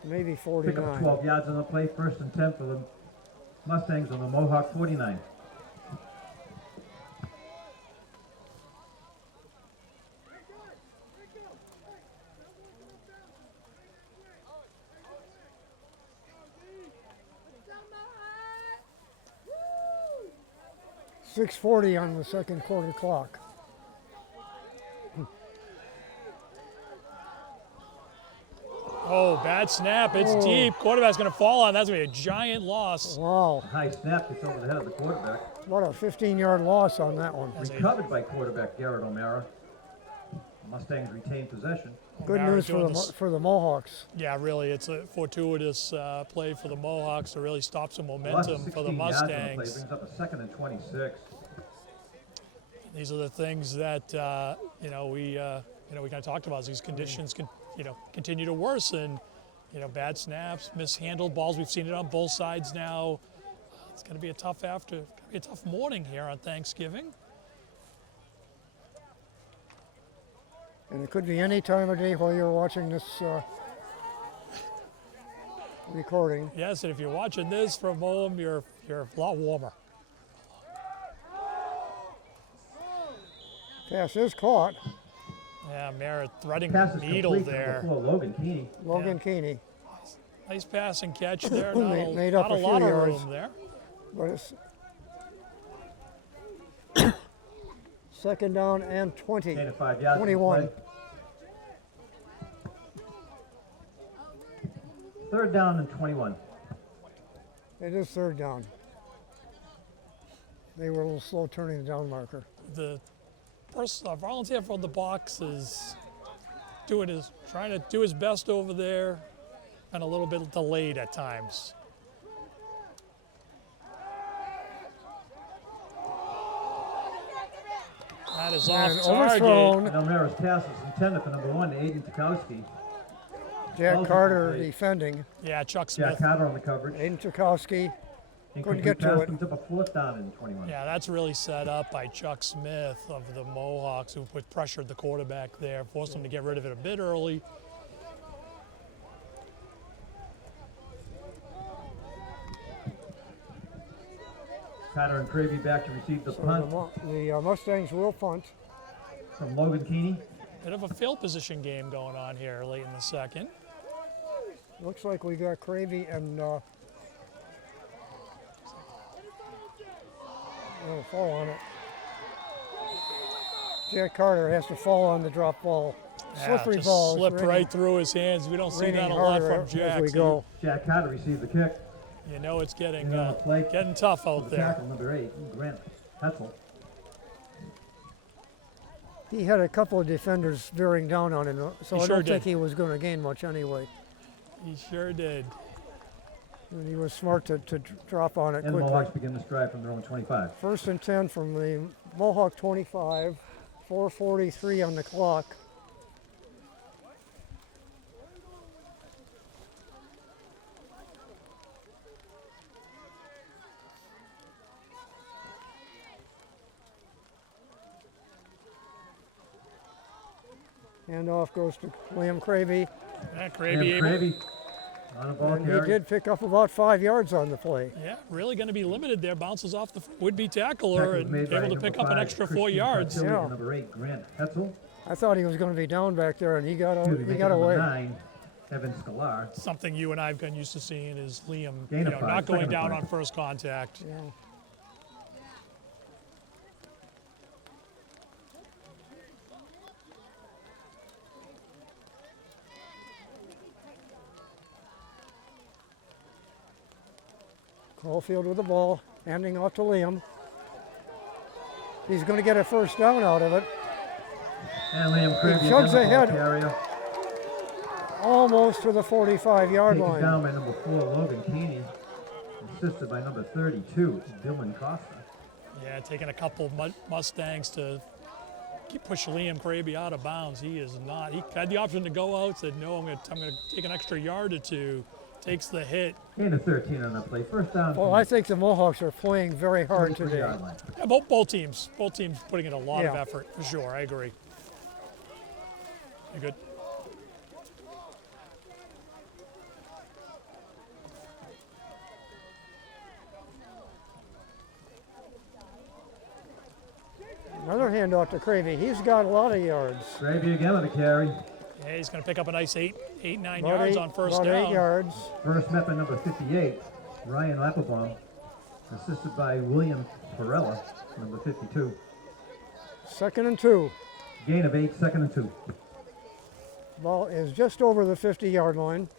Maybe Pick up 49. 12 yards on the play. First and 10 for the Mustangs on the Mohawk 49. Go, Mohawks! 6:40 on the second quarter clock. Oh, bad snap. It's Oh. deep. Quarterback's going to fall on. That's going to be a giant loss. Wow, High snap gets over the head of the quarterback. what a 15-yard loss on that one. As a- Recovered by quarterback Garrett O'Mara. Mustangs retain possession. Good O'Mara news for doing the this- for the Mohawks. Yeah, really, it's a fortuitous play for the Mohawks to really stop some Loss of momentum for the 16 yards on the play. Mustangs. Brings up a second and 26. These are the things that we kind of talked about. As these conditions can continue to worsen. Bad snaps, mishandled balls. We've seen it on both sides now. It's going to be a tough morning here on Thanksgiving. And it could be any time of day while you're watching this recording. Yes, and if you're watching this from home, you're a lot warmer. Pass is caught. Yeah, Merritt threading Pass the is needle complete there. before Logan Keeney. Logan Keeney. Nice pass and catch there. Made up Not a a few lot of yards. room there. But it's second down and 20. Gain of 5 yards. on the 21. play. Third down and 21. It is third down. They were a little slow turning the down marker. The volunteer from the box is trying to do his best over there, and a little bit delayed at times. That is off And target. overthrown. And O'Mara's pass is intended for number 1, Aiden Tukowski. Jack Balls Carter incomplete. defending. Yeah, Chuck Jack Smith. Carter on the coverage. Aiden Tukowski. Incomplete get to pass it. brings up a fourth down and 21. Yeah, that's really set up by Chuck Smith of the Mohawks, who pressured the quarterback there, forced him to get rid of it a bit early. Carter and Cravey back to receive the So punt the Mustangs will punt. from Logan Keeney. Bit of a field position game going on here late in the second. Looks like we got Cravey and oh, fall on it. Jack Carter has to fall on the drop ball. slippery just ball. It's slipped raining- right through his hands. We don't see raining that a lot harder from Jack. as we so go. Jack Carter received the kick. You know it's getting And on the play, getting tough for out the there. tackle, number 8, Grant Hetzel. He had a couple of defenders bearing down on him, so He I sure don't think did. he was going to gain much anyway. He sure did. And he was smart to drop on it And the quickly. Mohawks begin this drive from their own 25. First and 10 from the Mohawk 25, 4:43 on the clock. Handoff goes to Liam Cravey, Yeah, Cravey And able. Cravey on a ball and he carry. did pick up about 5 yards on the play. Yeah, really going to be limited there. Bounces off the would-be tackler Tackle was and made by able to pick number up an 5, extra 4 Christian yards. Cartilli, Yeah. and number 8, Grant Hetzel. I thought he was going to be down back there, and he got Excuse me, he making got number away. 9, Evan Scalar. Something you and I have gotten used to seeing is Liam, Gain of 5, not going second down and 5. on first contact. Yeah. Caulfield with the ball, handing off to Liam. He's going to get a first down out of it. And Liam Cravey chugs again, the ball ahead. carrier. Almost to the 45-yard Taken line. down by number 4, Logan Keeney. Assisted by number 32, Dylan Costa. Yeah, taking a couple Mustangs to push Liam Cravey out of bounds. He is not. He had the option to go out. Said no. I'm going to take an extra yard or two. Takes the hit. Gain of 13 on that play. First down. Well, I think the Mohawks are playing very hard today. Yeah, both teams putting in a lot of Yeah. effort for sure. I agree. You good? Another handoff to Cravey. He's got a lot of yards. Gravy again with a carry. Yeah, he's going to pick up a nice 9 About yards eight- on first about down. 8 yards. First met by number 58, Ryan Applebaum. Assisted by William Perella, number 52. Second and 2. Gain of 8, second and 2. Ball is just over the 50-yard line.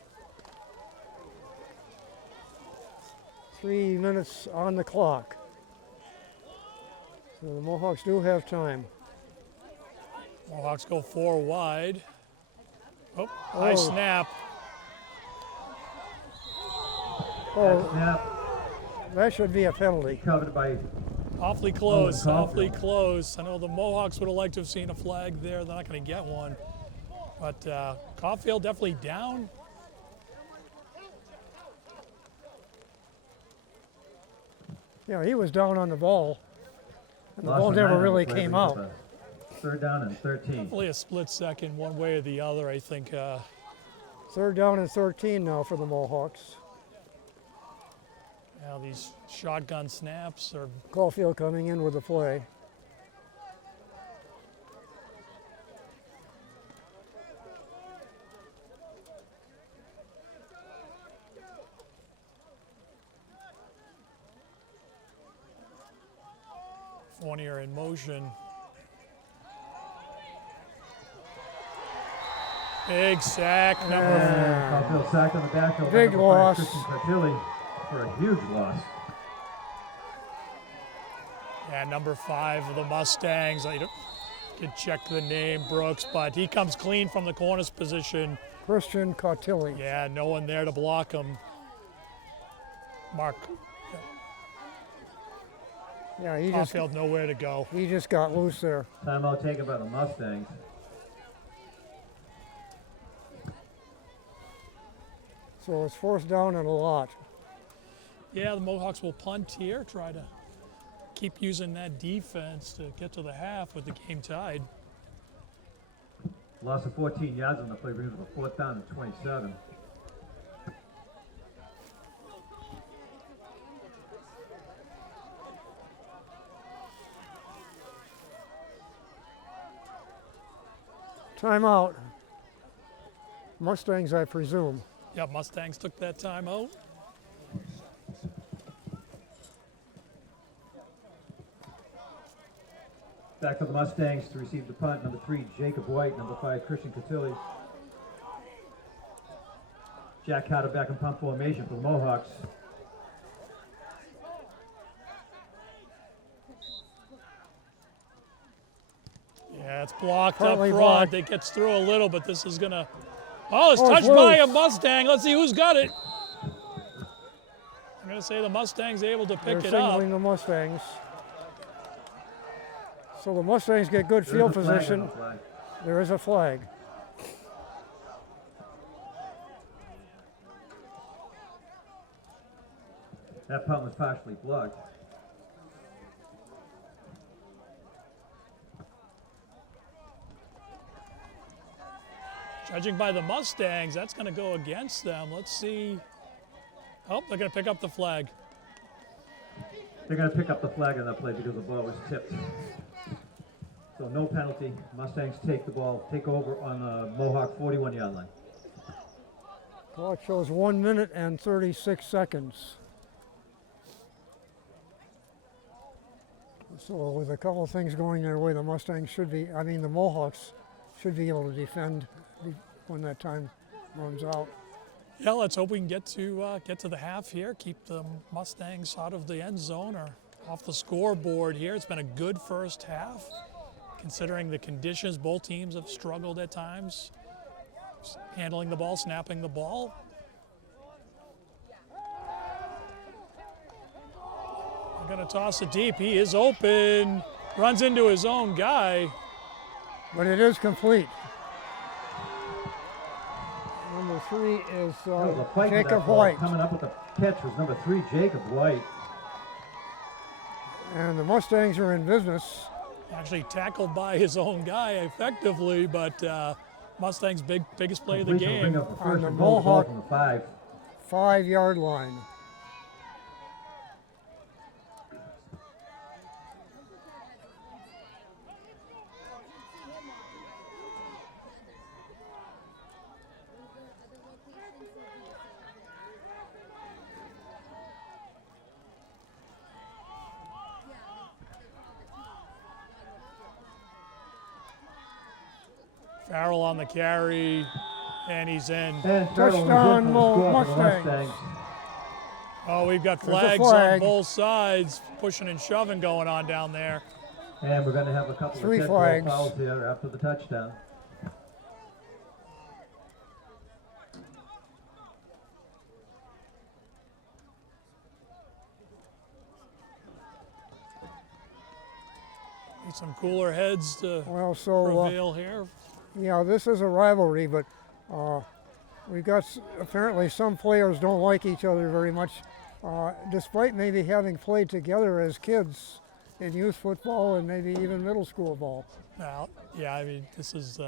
3 minutes on the clock. So the Mohawks do have time. Mohawks go 4 wide. Oh, high Oh. snap. Oh, Snap that should be a penalty. covered by Awfully close, Caulfield. awfully close. I know the Mohawks would have liked to have seen a flag there. They're not going to get one. But Caulfield definitely down. Yeah, he was down on the ball. And the loss ball of never 9 on the really play, came brings out. up a third down and 13. Definitely a split second, one way or the other. I think Third down and 13 now for the Mohawks. now these shotgun snaps are Caulfield coming in with the play. Fournier in motion. Big sack, number And Caulfield sacked on the backfield. by Big number 5, loss. Christian Cartilli, for a huge loss. Yeah, number 5 of the Mustangs. I could check the name, Brooks, but he comes clean from the corner's position. Christian Cartilli. Yeah, no one there to block him. Mark Yeah, he Caulfield nowhere to go. just got loose there. Timeout taken by the Mustangs. So it's fourth down and a lot. Yeah, the Mohawks will punt here, try to keep using that defense to get to the half with the game tied. Loss of 14 yards on the play brings up a fourth down and 27. Timeout. Mustangs, I presume. Yeah, Mustangs took that time out. Back for the Mustangs to receive the punt. Number 3, Jacob White. Number 5, Christian Cotilli. Jack Carter back in punt formation for the Mohawks. Yeah, it's blocked Partly up front. blocked. It gets through a little, but this is going to... Oh, it's Oh, it's touched by a loose. Mustang. Let's see who's got it. I'm going to say the Mustangs able to pick They're it up. signaling the Mustangs. So the Mustangs get good field There's a flag on position. the flag. There is a flag. That punt was partially blocked. Judging by the Mustangs, that's going to go against them. Let's see. Oh, they're going to pick up the flag. They're going to pick up the flag on that play because the ball was tipped. So no penalty. Mustangs take the ball, take over on the Mohawk 41-yard line. Clock shows 1 minute and 36 seconds. So with a couple of things going their way, the Mustangs should be, I mean the Mohawks should be able to defend when that time runs out. Yeah, let's hope we can get to the half here. Keep the Mustangs out of the end zone or off the scoreboard here. It's been a good first half, considering the conditions. Both teams have struggled at times, handling the ball, snapping the ball. They're going to toss it deep. He is open. Runs into his own guy. But it is complete. Number 3 is That was a fight for Jacob that ball. White. Coming up with the catch was number 3, Jacob White. And the Mustangs are in business. Actually tackled by his own guy effectively, but Mustangs' biggest play of the Completion will bring game. up the On first the and goal ball Mohawk. from the 5. 5-yard line. Farrell on the carry, and he's in. And Farrell Touchdown, was in for the score for the Mustangs. Oh, we've got There's a flags on flag. both sides, pushing and shoving going on down there. And we're going to have a couple 3 of dead ball flags. fouls here after the touchdown. Need some cooler heads to Well, so prevail here. yeah, this is a rivalry, but we've got apparently some players don't like each other very much, despite maybe having played together as kids in youth football and maybe even middle school ball. Now, yeah, I mean, this is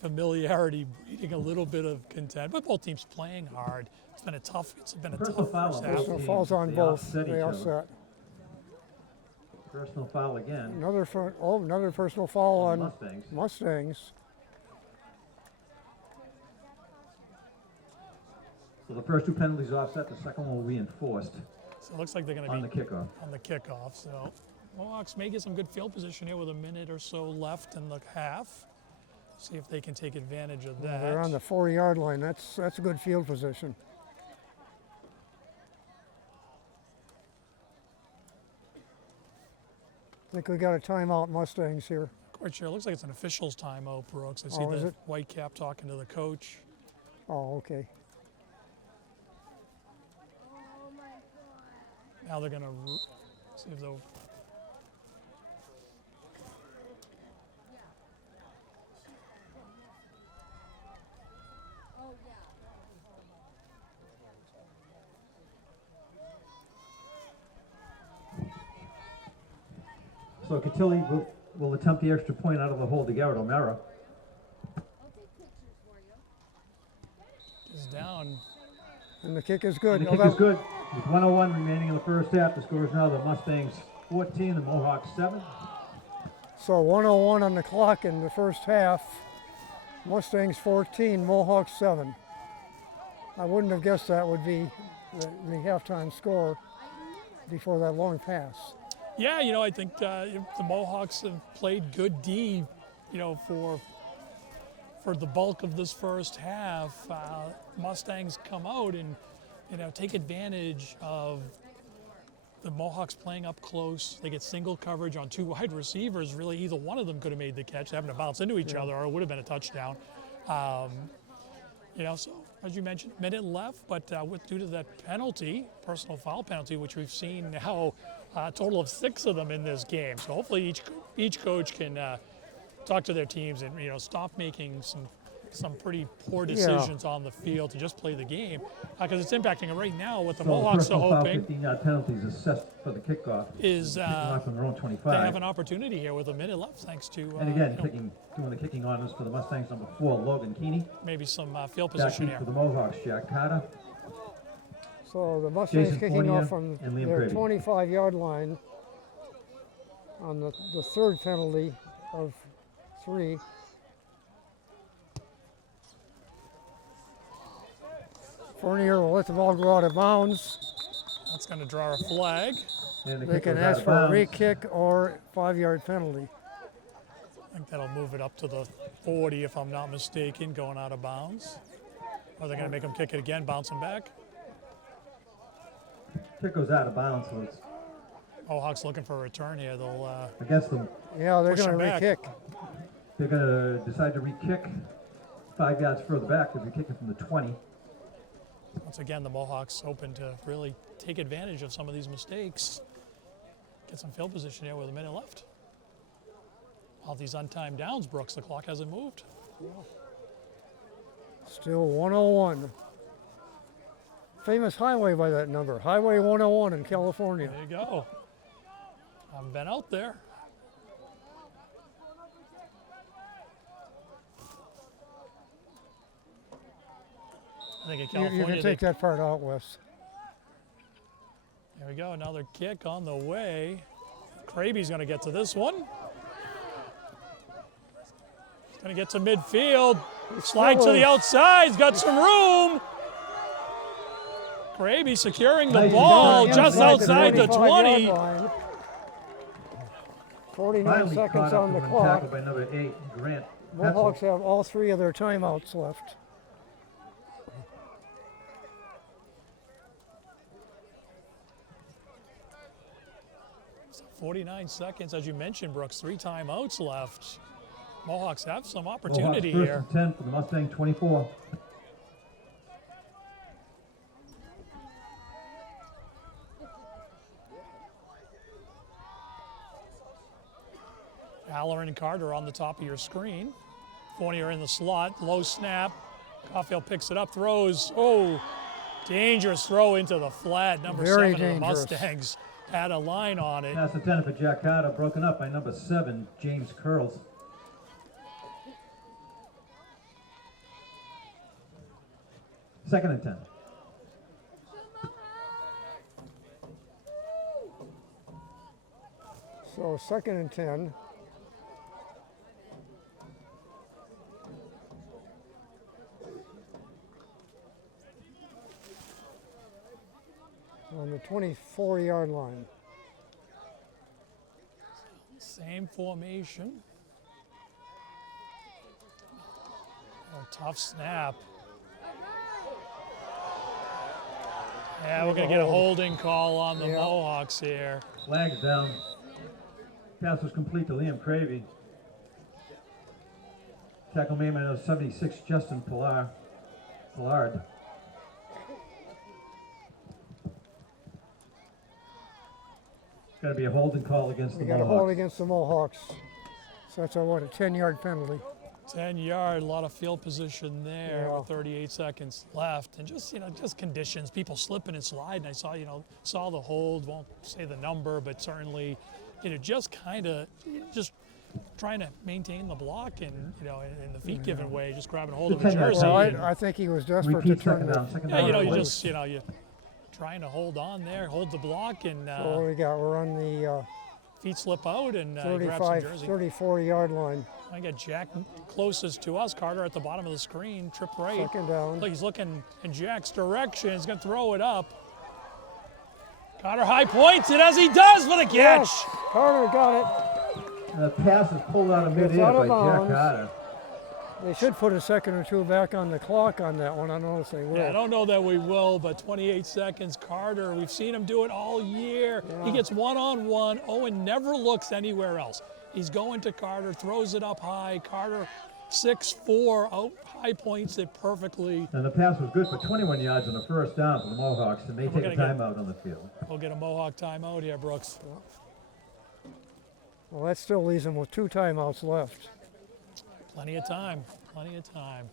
familiarity breeding a little bit of content, but both teams playing hard. It's been a tough Personal foul first on half. both So teams. falls on They both. offset They each other. offset. Personal foul again. Another personal foul On on Mustangs. Mustangs. So the first 2 penalties offset, the second one will be enforced So it looks like they're going to on be the kickoff. on the kickoff. So Mohawks may get some good field position here with a minute or so left in the half. See if they can take advantage of that. They're on the 4-yard line. That's a good field position. I think we got a timeout, Mustangs here. Quite sure. It looks like it's an official's timeout, Brooks. I see Oh, is the it? white cap talking to the coach. Oh, okay. Now they're going to see if they'll. So Cotilli will attempt the extra point out of the hole to Garrett O'Mara. Is down. And the kick is good. And the Oh, kick is that- good. With 1:01 remaining in the first half, the score is now the Mustangs 14, the Mohawks 7. So 1:01 on the clock in the first half. Mustangs 14, Mohawks 7. I wouldn't have guessed that would be the halftime score before that long pass. Yeah, I think the Mohawks have played good D, for the bulk of this first half. Mustangs come out and, take advantage of the Mohawks playing up close. They get single coverage on two wide receivers. Really, either one of them could have made the catch, having to bounce into each other, or it would have been a touchdown. So as you mentioned, minute left, but due to that penalty, personal foul penalty, which we've seen now, a total of 6 of them in this game. So hopefully each coach can talk to their teams and stop making some pretty poor decisions on the field to just play the game, because it's impacting it right now. What the Mohawks are hoping 15-yard penalties assessed for the kickoff. Is kicking off from their own 25. they have an opportunity here with a minute left, thanks to and again, doing the kicking honors for the Mustangs, number 4, Logan Keeney. maybe some field Back position deep here. for the Mohawks, Jack Carter. So the Mustangs Jason kicking Fournier off from and Liam their Grady. 25-yard line on the third penalty of 3. Fournier will let the ball go out of bounds. That's going to draw a flag. And the They kick can goes out ask of for a bounds. re-kick or 5-yard penalty. I think that'll move it up to the 40, if I'm not mistaken, going out of bounds. Or they're going to make them kick it again, bouncing back. Kick goes out of bounds, so it's Mohawks looking for a return here. They'll against them. Yeah, they're Push going to him back. re-kick. They're going to decide to re-kick 5 yards further back. They'll be kicking from the 20. once again, the Mohawks hoping to really take advantage of some of these mistakes. Get some field position here with a minute left. All these untimed downs, Brooks, the clock hasn't moved. Still 101. Famous highway by that number, Highway 101 in California. There you go. I've been out there. I think in You California, can take that part out, Wes. there we go, another kick on the way. Kraby's going to get to this one. He's going to get to midfield. Slide to the outside. He's got some room. Kraby securing the Nice ball job. just outside the 25-yard 20. line. 49 Finally seconds caught up on the to him, clock. tackled by number 8, Grant. Mohawks Petzel. have all 3 of their timeouts left. So 49 seconds, as you mentioned, Brooks. 3 timeouts left. Mohawks have some opportunity Mohawks here. first and 10 for the Mustang 24. Halloran and Carter on the top of your screen. Fournier in the slot, low snap. Caulfield picks it up, throws. Oh, dangerous throw into the flat. Number Very 7 of the dangerous. Mustangs had a line on it. Pass intended for Jack Carter, broken up by number 7, James Curls. Second and 10. So 2nd and 10. On the 24-yard line. Same formation. Oh, tough snap. Yeah, we're going to get a holding call on the Yeah. Mohawks here. Flags down. Pass was complete to Liam Cravey. Tackle made by number 76, Justin Pollard. Got to be a holding call against We the got a hold Mohawks. against the Mohawks. So that's a 10-yard penalty. 10-yard, a lot of field position there Yeah. with 38 seconds left. And just, just conditions, people slipping and sliding. I saw the hold, won't say the number, but certainly, just kind of, just trying to maintain the block and, in the feet giving way, just grabbing a hold of a 10-yard jersey. Well, and- I think he was desperate Repeat to turn second the. down. Second yeah, down. you and just, you're trying to hold on there, hold the block, and So what do we got? We're on the feet slip out and grab some 35, jersey. 34-yard line. I got Jack closest to us, Carter at the bottom of the screen, trip right. 2nd down. Look, he's looking in Jack's direction. He's going to throw it up. Carter high points it as he does for the catch. Yes, Carter got it. And the pass is pulled out of It's midair out by of Jack bounds. Carter. They should put a second or two back on the clock on that one. I don't know if they will. Yeah, I don't know that we will, but 28 seconds. Carter, we've seen him do it all year. He gets one-on-one. Owen never looks anywhere else. He's going to Carter, throws it up high. Carter, 6'4", out high points it perfectly. And the pass was good for 21 yards on the first down for the Mohawks, and they take a timeout on the field. We'll get a Mohawk timeout here, Brooks. Well, that still leaves them with 2 timeouts left. Plenty of time, plenty of time.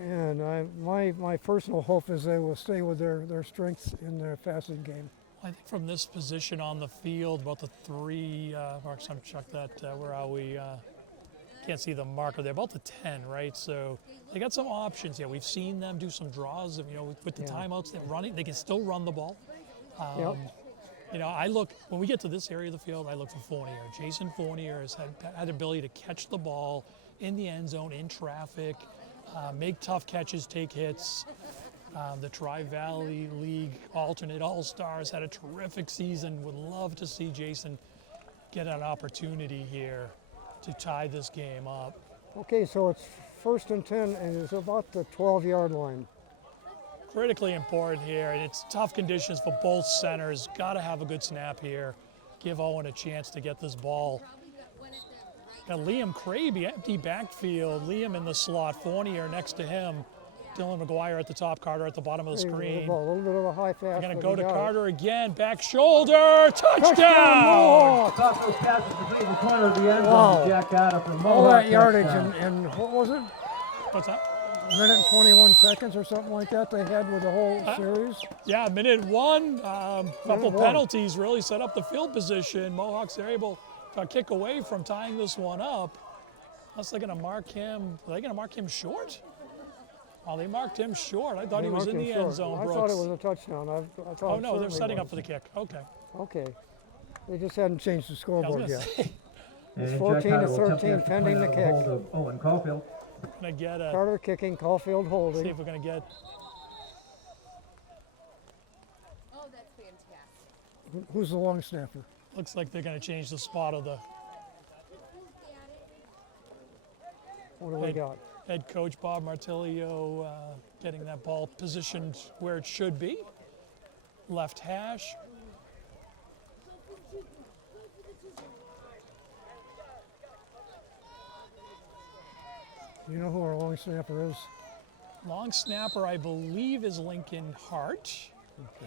And my personal hope is they will stay with their strengths in their passing game. I think from this position on the field, about the 3, Mark's trying to check that, where are we? Can't see the marker there, about the 10, right? So they got some options here. We've seen them do some draws, with the timeouts, they're running, they can still run the ball. I look, when we get to this area of the field, I look for Fournier. Jason Fournier has had the ability to catch the ball in the end zone, in traffic, make tough catches, take hits. The Tri-Valley League alternate all-stars had a terrific season. Would love to see Jason get an opportunity here to tie this game up. Okay, so it's 1st and 10, and it's about the 12-yard line. Critically important here, and it's tough conditions for both centers. Got to have a good snap here. Give Owen a chance to get this ball. Got Liam Craby, empty backfield. Liam in the slot. Fournier next to him. Dylan McGuire at the top, Carter at the bottom of the screen. A little bit of a high pass. They're going to go to Carter again. Back shoulder. Touchdown! Mohawks! Toss those passes between the corner of the end zone Wow. to Jack Carter for Mohawk. All that yardage touchdown. in what was it? What's that? A minute and 21 seconds or something like that they had with the whole series. Yeah, minute 1. Couple one. penalties really set up the field position. Mohawks are able to kick away from tying this one up. Unless they're going to mark him. Are they going to mark him short? Oh, they marked him short. I thought he was in the end zone, Brooks. I thought it was a touchdown. I thought Oh, no, they're it setting was. up for the kick. Okay. Okay. They just hadn't changed the I was scoreboard gonna yet. say, It's And 14 Jack Carter to will attempt 13 to pending the point out a hold kick. of Owen Caulfield. gonna get a. Carter kicking, Caulfield See holding. if we're gonna get. Oh, that's fantastic. Who's the long snapper? Looks like they're gonna change the spot of the What do we got? head coach Bob Martilio getting that ball positioned where it should be. Left hash. You know who our long snapper is? Long snapper, I believe, is Lincoln Hart.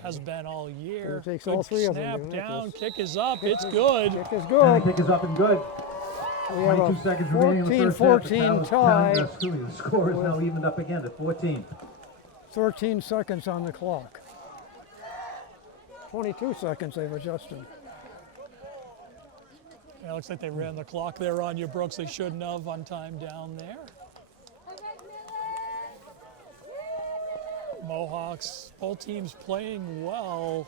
Has been all year. It takes Good all 3 of them snap to make down, this. kick is up, it's good. Kick is And good. the kick is up and good. We have 22 a seconds remaining in the first half. 14-14 tie. The score is now evened up again at 14. 13 seconds on the clock. 22 seconds they've adjusted. Yeah, looks like they ran the clock there on you, Brooks. They shouldn't have on time down there. Mohawks, both teams playing well.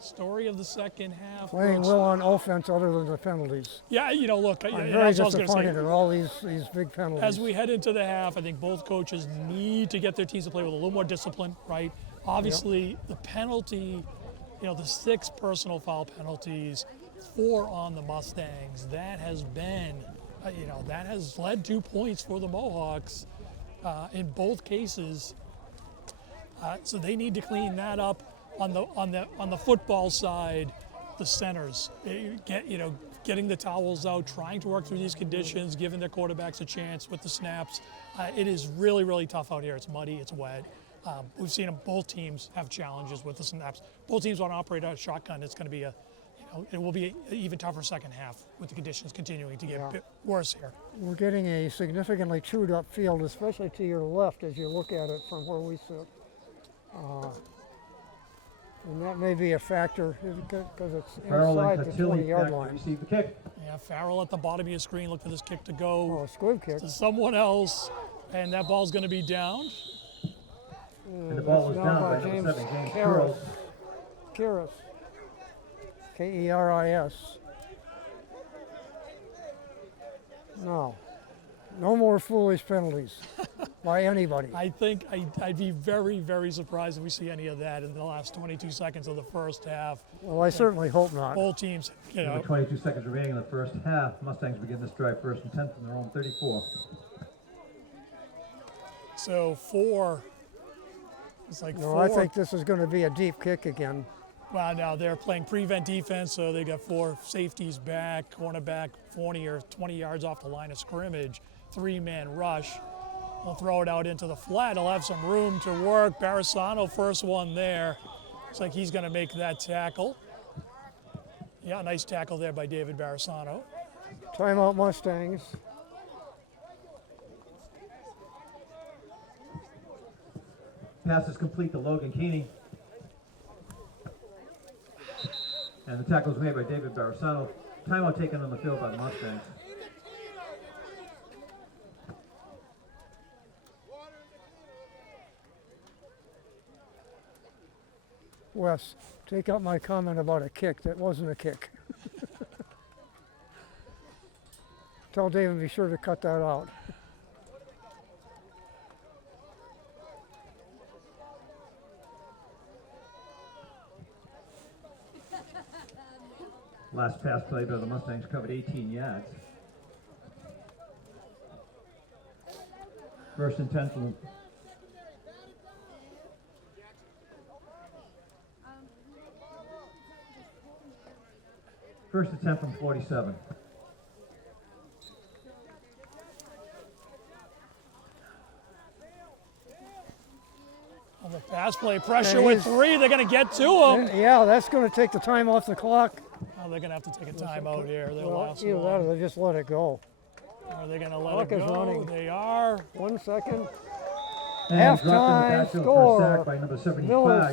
Story of the second half. Playing Brooks. well on offense other than the penalties. Yeah, look, I'm that's very what I was going to disappointed say. in all these big penalties. As we head into the half, I think both coaches need to get their teams to play with a little more discipline, right? Obviously, the penalty, the 6 personal foul penalties, 4 on the Mustangs, that has been, that has led 2 points for the Mohawks in both cases. So they need to clean that up on the football side. The centers, getting the towels out, trying to work through these conditions, giving their quarterbacks a chance with the snaps. It is really, really tough out here. It's muddy, it's wet. We've seen both teams have challenges with the snaps. Both teams want to operate a shotgun. It's going to be it will be an even tougher second half with the conditions continuing to get a bit worse here. We're getting a significantly chewed up field, especially to your left as you look at it from where we sit. And that may be a factor because it's Farrell inside and the Catilli 20-yard back to line. receive the kick. Yeah, Farrell at the bottom of your screen. Look for this kick to go Oh, a squib kick. to someone else, and that ball's going to be down. And the ball is Now down by by number 7, James Karras. Kurils. Keris. K-E-R-I-S. No more foolish penalties. by anybody. I think I'd be very, very surprised if we see any of that in the last 22 seconds of the first half. Well, I certainly hope not. Both teams, With 22 seconds remaining in the first half, Mustangs begin this drive first and 10 from their own 34. so four. It's like No, four. I think this is going to be a deep kick again. Well, now they're playing prevent defense, so they got four safeties back, cornerback 20 or 20 yards off the line of scrimmage, three-man rush. They'll throw it out into the flat. He'll have some room to work. Barisano, first one there. Looks like he's going to make that tackle. Yeah, nice tackle there by David Barisano. Timeout Mustangs. Pass is complete to Logan Keeney. And the tackle is made by David Barisano. Timeout taken on the field by the Mustangs. Wes, take out my comment about a kick. That wasn't a kick. Tell David be sure to cut that out. Last pass play by the Mustangs covered 18 yards. First and 10 from First and 10 from 47. On the pass play, pressure And with he's- three. They're going to get to him. Yeah, that's going to take the time off the clock. Oh, they're going to have to take a timeout here. Their Well, last either that or one. they just let it go. Are they going to let Clock it is go? running. They are. 1 second. And dropped in the Halftime backfield for a sack score. by number Millers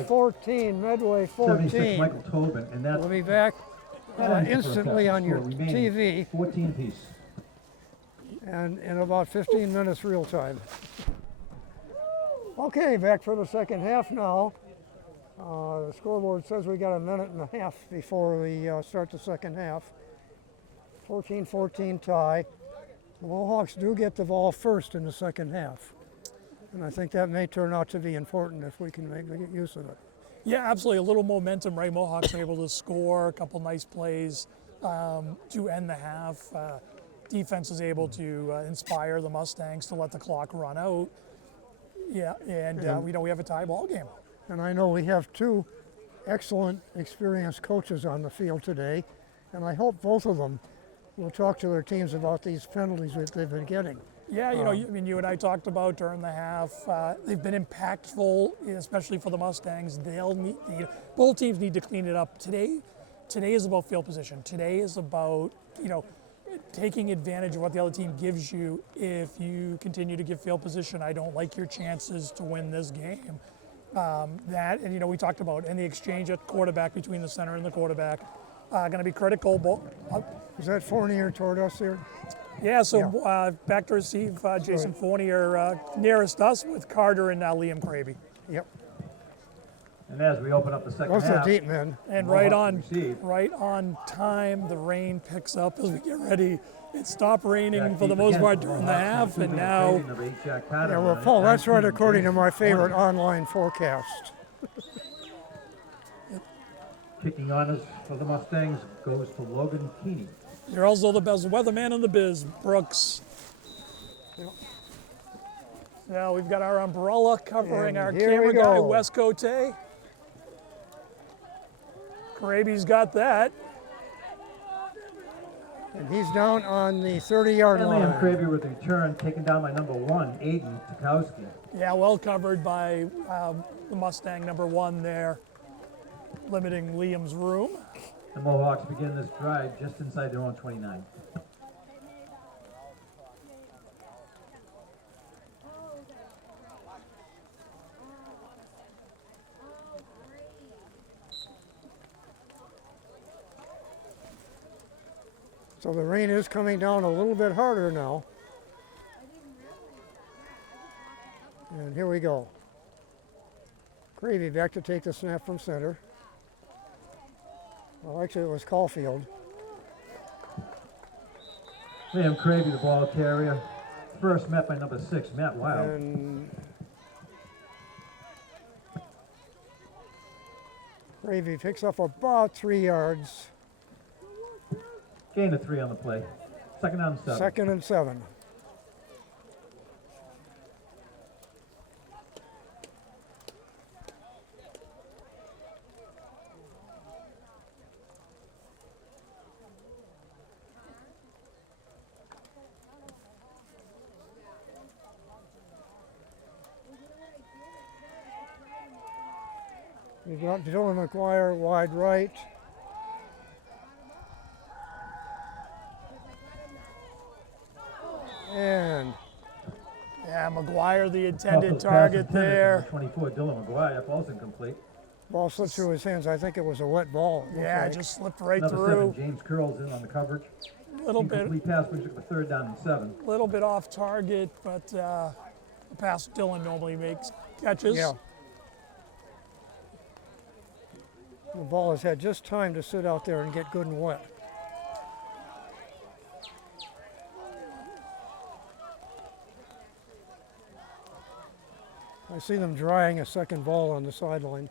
75, 14, Medway 76 14. Michael Tobin, and that's We'll be back instantly on your TV 14 piece. and in about 15 minutes real time. Okay, back for the second half now. The scoreboard says we got a minute and a half before we start the second half. 14-14 tie. The Mohawks do get the ball first in the second half. And I think that may turn out to be important if we can make use of it. Yeah, absolutely. A little momentum, right? Mohawks are able to score a couple nice plays to end the half. Defense is able to inspire the Mustangs to let the clock run out. Yeah, and we have a tie ball game. And I know we have two excellent, experienced coaches on the field today, and I hope both of them will talk to their teams about these penalties that they've been getting. Yeah, you and I talked about during the half. They've been impactful, especially for the Mustangs. Both teams need to clean it up today. Today is about field position. Today is about taking advantage of what the other team gives you. If you continue to give field position, I don't like your chances to win this game. We talked about in the exchange at quarterback between the center and the quarterback, going to be critical. Is that Fournier toward us here? Yeah, so back to receive Jason Fournier nearest us with Carter and Liam Kraby. Yep. And as we open up the second What's the half, deep man? And Mohawks receive. right on time, the rain picks up as we get ready. It stopped raining Jack for the deep most again part for during the Mohawks, half, and number now 2, number 8, Jack Carter, Yeah, well, number Paul, that's right 19, according to my Jason favorite Fournier. online forecast. Kicking honors for the Mustangs goes to Logan Keeney. you're also the best weatherman in the biz, Brooks. Now we've got our umbrella covering And our here we camera guy, go. Wes Cote. Kraby's got that. And he's down on the 30-yard And line. Liam Kraby with the return, taken down by number 1, Aiden Tukowski. Yeah, well covered by the Mustang number 1 there, limiting Liam's room. The Mohawks begin this drive just inside their own 29. So the rain is coming down a little bit harder now. And here we go. Kraby back to take the snap from center. Well, actually, it was Caulfield. Liam Kraby, the ball carrier. first, met by number 6, Matt Wild. And Gravy picks up about 3 yards. Gain of 3 on the play. Second down and 7. 2nd and 7. We've got Dylan McGuire wide right. And Yeah, McGuire, the intended Pass target intended, there. number 24, Dylan McGuire, ball's incomplete. ball slipped through his hands. I think it was a wet ball. it looked Yeah, like. just slipped right Number through. 7, James Curls in on the coverage. Little bit, Incomplete pass brings it to 3rd down and 7. little bit off target, but the pass Dylan normally makes catches. Yeah. The ball has had just time to sit out there and get good and wet. I see them drying a second ball on the sideline.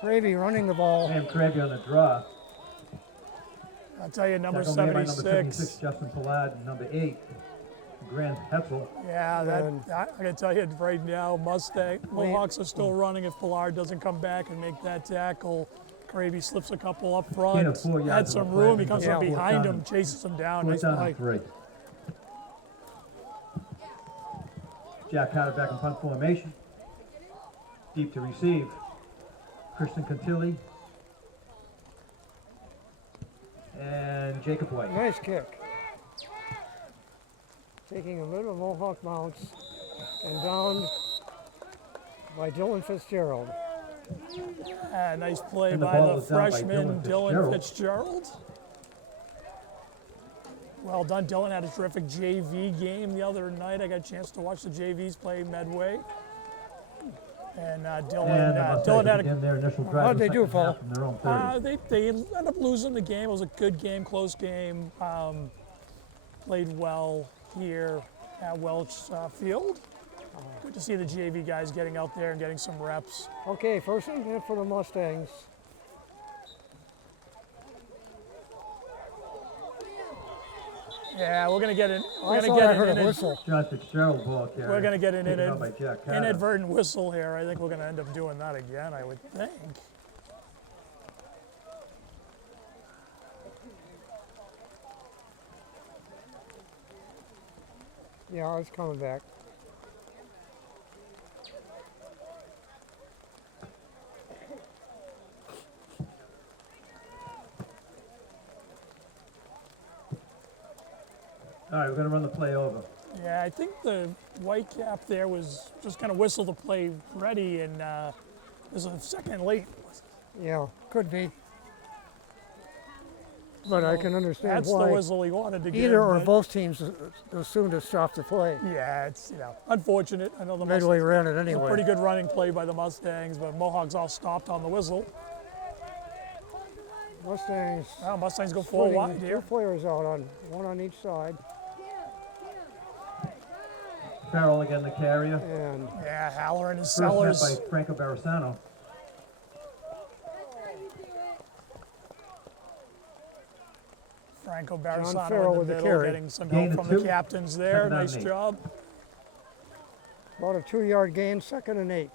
Gravy running the ball. Sam Crabby on the draw. I'll tell you, number Tackle made by number 76. 76, Justin Pallad. Number 8, Grant Hetzel. Yeah, that, And- I gotta tell you right now, Mohawks are still running. If Pallard doesn't come back and make that tackle, Gravy slips a couple up front, of 4 yards had on some the room. play. He comes Yeah. from behind Fourth him, down. chases him down. 4th Nice down play. and 3. Jack Carter back in punt formation. Deep to receive. Christian Cantilli. And Jacob White. Nice kick. Taking a little Mohawk bounce and down by Dylan Fitzgerald. Nice play And the by ball the was down by freshman Dylan Dylan Fitzgerald. Fitzgerald. Well done, Dylan had a terrific JV game the other night. I got a chance to watch the JVs play Medway. And Dylan, And the Dylan Mustangs had a begin their initial drive. How'd in the they do, second half Paul? from their own 30. they ended up losing the game. It was a good game, close game. Played well here at Welch Field. Good to see the JV guys getting out there and getting some reps. Okay, first and 10 for the Mustangs. Yeah, we're gonna get in. We're I gonna thought get I heard an a whistle. John Fitzgerald ball carrier. We're gonna get an taken out by Jack Carter. inadvertent whistle here. I think we're gonna end up doing that again. I would think. Yeah, it's coming back. All right, we're going to run the play over. Yeah, I think the white cap there was just gonna whistle the play ready, and there's a second late. Yeah, could be. But I can understand That's the why whistle he wanted to give. either or but- both teams assumed to stop the play. Yeah, it's unfortunate. I know the Medway ran it It was a anyway. pretty good running play by the Mustangs, but Mohawks all stopped on the whistle. Mustangs Now Mustangs go 4 putting wide two here. players out on one on each side, Farrell again, the carrier. and Yeah, Halloran and First met Sellers. by Franco Barasano. Franco Barasano Farrell in with the the middle, carry. getting some Gain help of from the 2. captains there. Second down Nice and 8. job. about a 2-yard gain, 2nd and 8.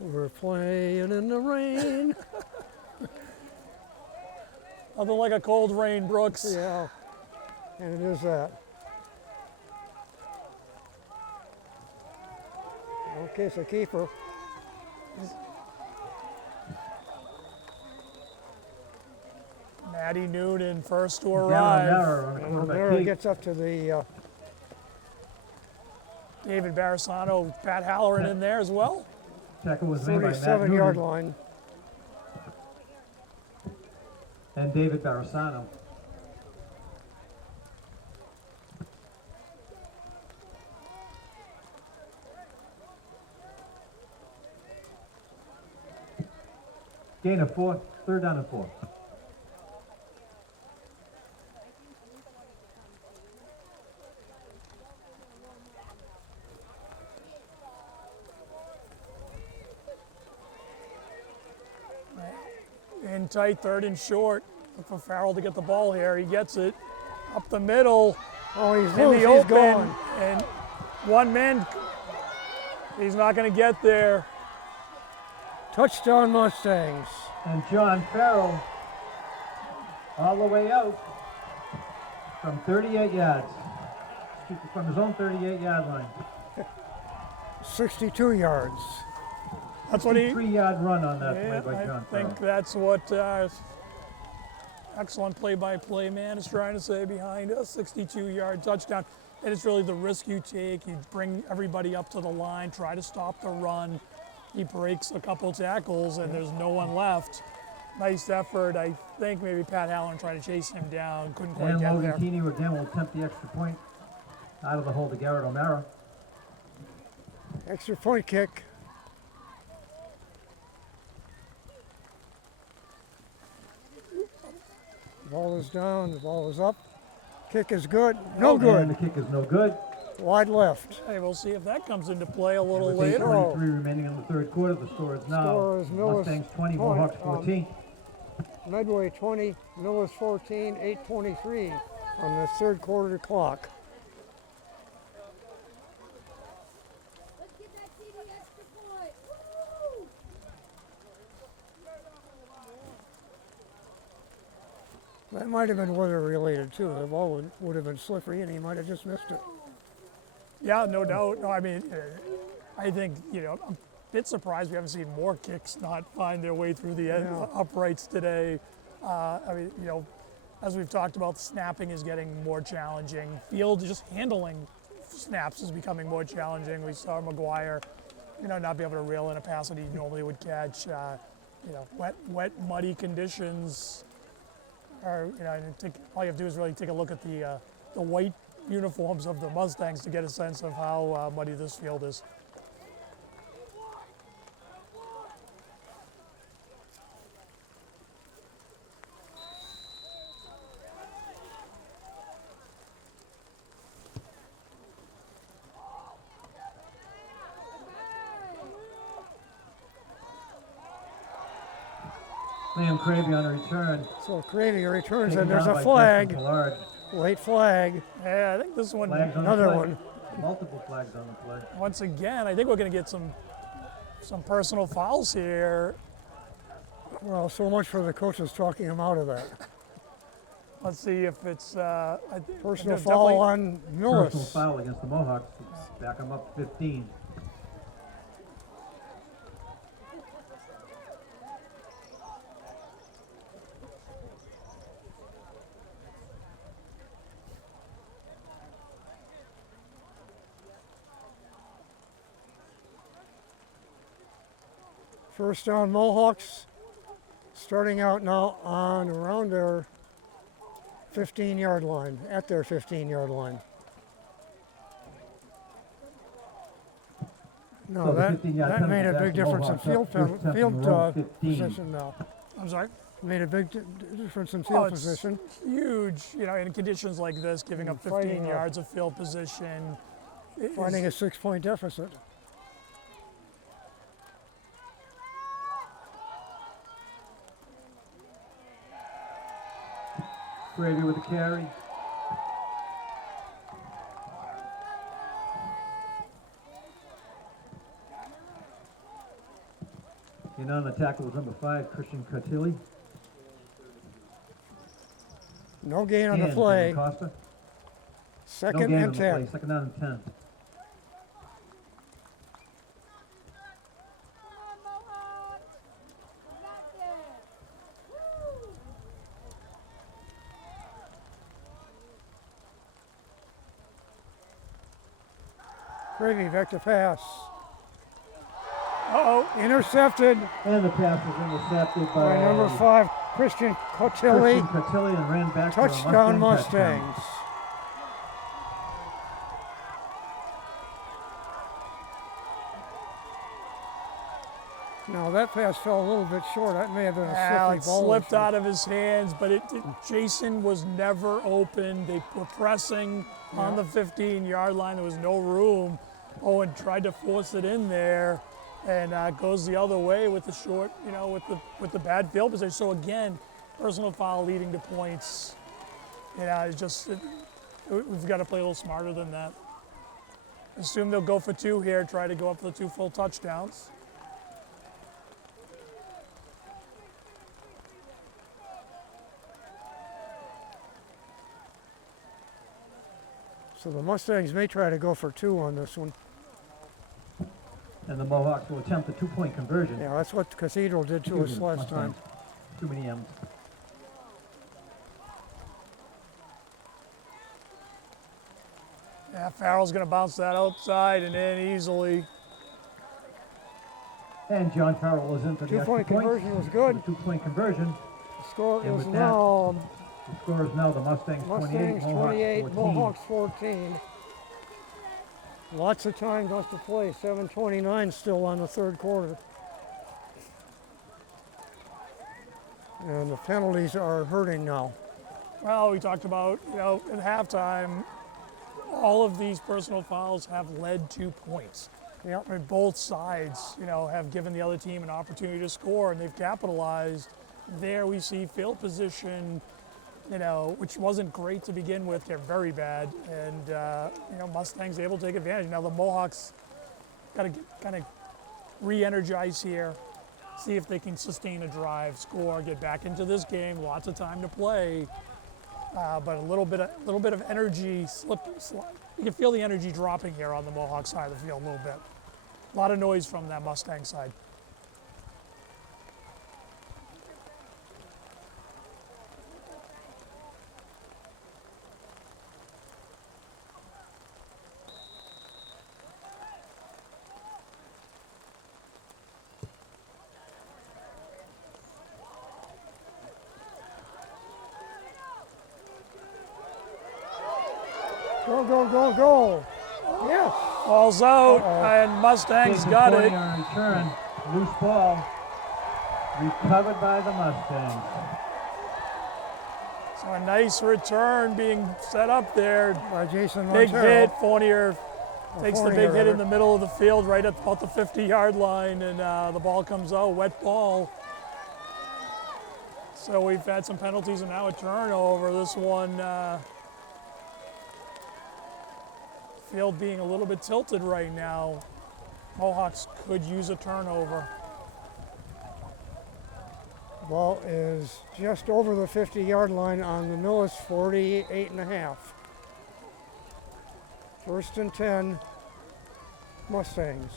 We're playing in the rain. Nothing like a cold rain, Brooks. Yeah, and it is that. Okay, so keeper. Matty Noonan first to Down arrive. narrow on the And corner by Rivera Pete. gets up to the David Barasano, Pat Halloran in there as well. Tackle was made by Matt 37-yard Noonan line. and David Barasano. Gain of 4, 3rd down and 4. In tight, 3rd and short. Look for Farrell to get the ball here. He gets it up the middle. Oh, he's In loose, the he's open, gone. and one man, he's not going to get there. Touchdown Mustangs. And John Farrell all the way out from 38 yards. From his own 38-yard line. 62 yards. That's what he. 3-yard run on that Yeah, play by John I think Farrell. that's what excellent play-by-play man is trying to say behind a 62-yard touchdown. And it's really the risk you take. You bring everybody up to the line, try to stop the run. He breaks a couple tackles, and there's no one left. Nice effort. I think maybe Pat Halloran tried to chase him down, couldn't quite And get Logan there. Keeney again will attempt the extra point out of the hold of Garrett O'Mara. Extra point kick. Ball is down, the ball is up. Kick is good. No And the good. kick is no good. Wide left. Hey, we'll see if that comes into play a little With later. 8:23 remaining in the 3rd quarter. The score is now Score is Millis Mustangs 20, 20, Mohawks 14. Medway 20, Millis 14, 8:23 on the 3rd quarter clock. Let's get that TV extra point. Woo! That might have been weather related too. The ball would have been slippery and he might have just missed it. Yeah, no doubt. No, I mean, I think, I'm a bit surprised we haven't seen more kicks not find their way through the uprights today. I mean, as we've talked about, snapping is getting more challenging. Field, just handling snaps is becoming more challenging. We saw McGuire, not be able to reel in a pass that he normally would catch. Wet, muddy conditions. Or, all you have to do is really take a look at the white uniforms of the Mustangs to get a sense of how muddy this field is. Liam Cravey on a return. So Cravey returns Taken and there's down a by flag. Justin Pollard. Late flag. Yeah, I think this one, Flags on Another the play. one. Multiple flags on the play. once again, I think we're going to get some personal fouls here. Well, so much for the coaches talking him out of that. Let's see if it's I think Personal there's foul definitely- on Personal Millis. foul against the Mohawks. Back them up 15. First down Mohawks, starting out now on around their 15-yard line, at their 15-yard line. No, So the that 15-yard made penalty a back big to difference in Mohawks. field, First attempt from field around 15. position now. I'm sorry. Made a big difference in Oh, field it's position. huge. In conditions like this, giving up 15 Fighting, yards of field position. Finding a 6-point deficit. Gravy with the carry. In on the tackle was number 5, Christian Cotilli. No gain on the And play. Costa. No Second gain on and the play. 10. Second down and 10. Come on, Mohawks. You got this. Woo! Gravy back to pass. Uh-oh. Intercepted And the pass was intercepted by number 5, Christian Cotilli. Christian Cotilli and ran back for a Touchdown Mustang touchdown. Mustangs. Now that pass fell a little bit short. That may have been a Now slippery it ball. slipped issue. out of his hands, but Jason was never open. They were pressing on the 15-yard line. There was no room. Owen tried to force it in there, and goes the other way with the short, with the bad field position. So again, personal foul leading to points. We've got to play a little smarter than that. Assume they'll go for 2 here, try to go up for the 2 full touchdowns. So the Mustangs may try to go for 2 on this one. And the Mohawks will attempt a 2-point conversion. Yeah, that's what Cathedral did to us Excuse me, last time. Mustangs. Too many M's. Yeah, Farrell's going to bounce that outside and in easily. And John Farrell is in for the extra Two-point point. conversion was good. The 2-point conversion. The score And is with that, now The score is now the Mustangs 28, Mustangs 28, Mohawks 14. Mohawks 14. Lots of time left to play. 7:29 still on the third quarter. And the penalties are hurting now. Well, we talked about, at halftime, all of these personal fouls have led to points. Yep. I mean, both sides, have given the other team an opportunity to score, and they've capitalized. There we see field position, which wasn't great to begin with. They're very bad, and Mustangs able to take advantage. Now the Mohawks got to kind of re-energize here, see if they can sustain a drive, score, get back into this game. Lots of time to play, but a little bit of energy slip. You can feel the energy dropping here on the Mohawk side of the field a little bit. A lot of noise from that Mustang side. Go, go, go, go. Yes. Ball's out, and Mustangs got it. On return, loose ball, recovered by the Mustangs. So a nice return being set up there. By Jason Big Montero. hit. Fournier takes the Fournier, big hit in rather. the middle of the field, right at about the 50-yard line, and the ball comes out, wet ball. So we've had some penalties and now a turnover. This one, field being a little bit tilted right now. Mohawks could use a turnover. Ball is just over the 50-yard line on the Millis 48.5. First and 10, Mustangs.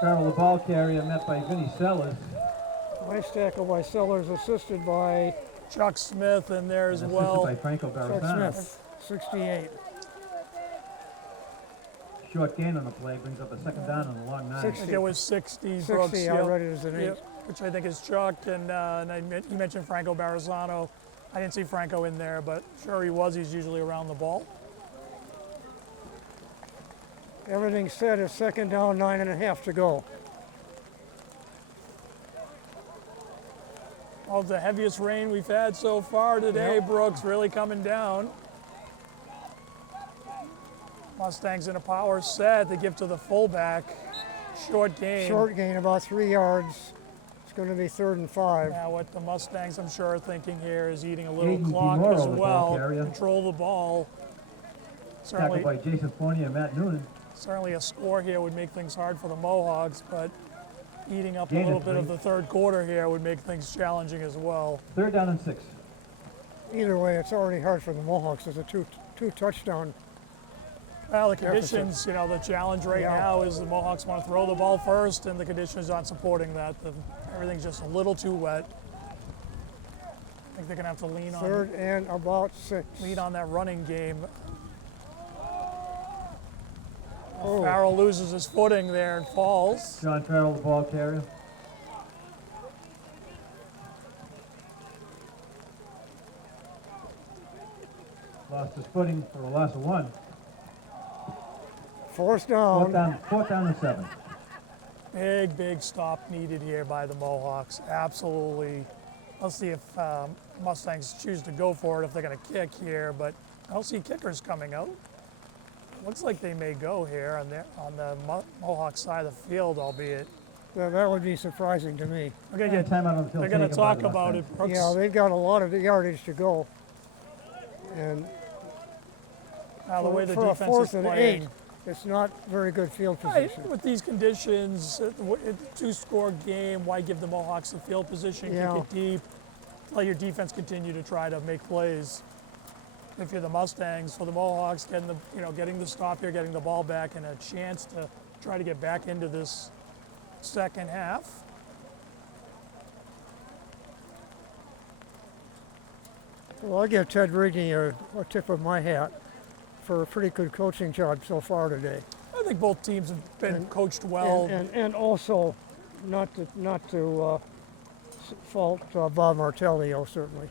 Farrell, the ball carrier, met by Vinny Sellers. Nice tackle by Sellers, assisted by Chuck Smith in there as and well. Assisted by Franco Chuck Barazano. Smith, 68. Short gain on the play brings up a second down on the long 9. I think it was 60, 60, Brooks. I Yep. read it as an 8. Yep, which I think is Chuck, and you mentioned Franco Barazano. I didn't see Franco in there, but sure he was. He's usually around the ball. Everything set is second down, 9.5 to go. All the heaviest rain we've had so far today, Yep. Brooks, really coming down. Mustangs in a power set. They give to the fullback. Short gain. Short gain, about 3 yards. It's going to be 3rd and 5. Now what the Mustangs, I'm sure, are thinking here is eating a little Aiden clock DeMoro, as the ball well. carrier. Control the ball. Tackled by Jason Fournier and Matt Noonan. Certainly a score here would make things hard for the Mohawks, but eating up Gain a little of bit of three. the third quarter here would make things challenging as well. 3rd down and 6. Either way, it's already hard for the Mohawks. It's a two touchdown. Well, the conditions, the challenge right Yeah. now is the Mohawks want to throw the ball first, and the conditions aren't supporting that. Everything's just a little too wet. I think they're going to have to lean 3rd and about 6. on that running game. Oh. Farrell loses his footing there and falls. John Farrell, the ball carrier. Lost his footing for a loss of 1. Fourth down. Fourth down and 7. Big stop needed here by the Mohawks. Absolutely. Let's see if Mustangs choose to go for it, if they're going to kick here, but I don't see kickers coming out. Looks like they may go here on the Mohawk side of the field, albeit. That would be surprising to me. Okay, And timeout on the field they're going to taken by talk the about Mustangs. it. Brooks. Yeah, they've got a lot of yardage to go. And The way the for a defense fourth is and playing. 8, it's not very good field Right, position. with these conditions, two-score game, why give the Mohawks the field position, Yeah. kick it deep, let your defense continue to try to make plays. If you're the Mustangs, for the Mohawks, getting the stop here, getting the ball back, and a chance to try to get back into this second half. Well, I give Ted Rigney a tip of my hat for a pretty good coaching job so far today. I think both teams have been coached well. And also, not to fault Bob Martellio, certainly.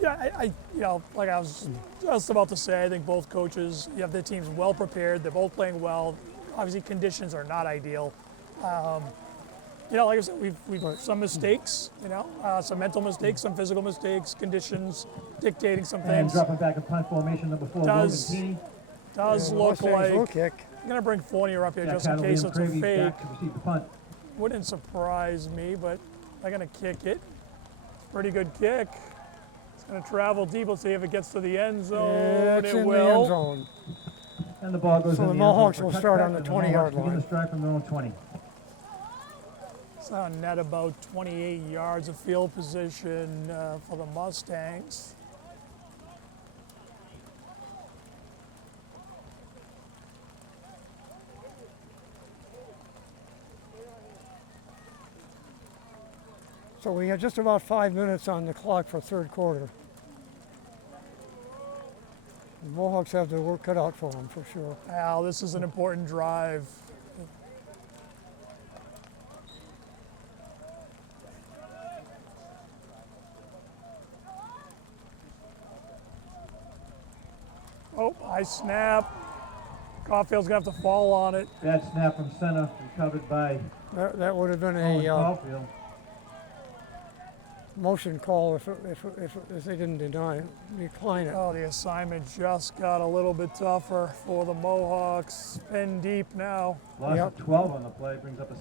Yeah, like I was just about to say, I think both coaches, you have their teams well prepared. They're both playing well. Obviously, conditions are not ideal. Like I said, we've some mistakes. Some mental mistakes, some physical mistakes, conditions dictating some And things. dropping back in punt formation, number 4, Logan Keeney. Does And look Mustangs like will kick. I'm gonna bring Fournier up here Jack just in Cadell, case Liam it's a Cravey fake. back to receive the punt. Wouldn't surprise me, but they're gonna kick it. Pretty good kick. It's gonna travel deep. Let's see if it gets to the end zone. It's It in will. the end zone. And the ball goes So in the the Mohawks end zone will for start touchback, on the and 20-yard Mohawks begin line. to strike from their own 20. It's on net about 28 yards of field position for the Mustangs. So we have just about 5 minutes on the clock for third quarter. The Mohawks have their work cut out for them, for sure. Al, this is an important drive. Oh, high snap. Caulfield's gonna have to fall on it. Bad snap from center, recovered by That would have been Owen a Caulfield. motion call if they didn't decline it. Oh, the assignment just got a little bit tougher for the Mohawks. Spin deep now. Loss Yep. of 12 on the play, brings up a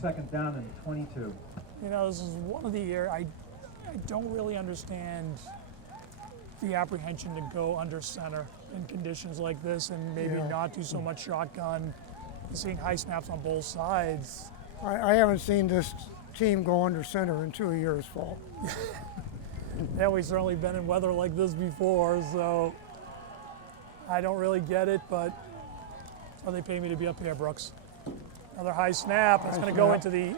second down and 22. This is one of the areas I don't really understand the apprehension to go under center in conditions like this and maybe Yeah. not do so much shotgun. Seeing high snaps on both sides. I haven't seen this team go under center in 2 years, Paul. Yeah, we've certainly been in weather like this before, so I don't really get it, but that's why they pay me to be up here, Brooks. Another high snap. It's going to go snap. into the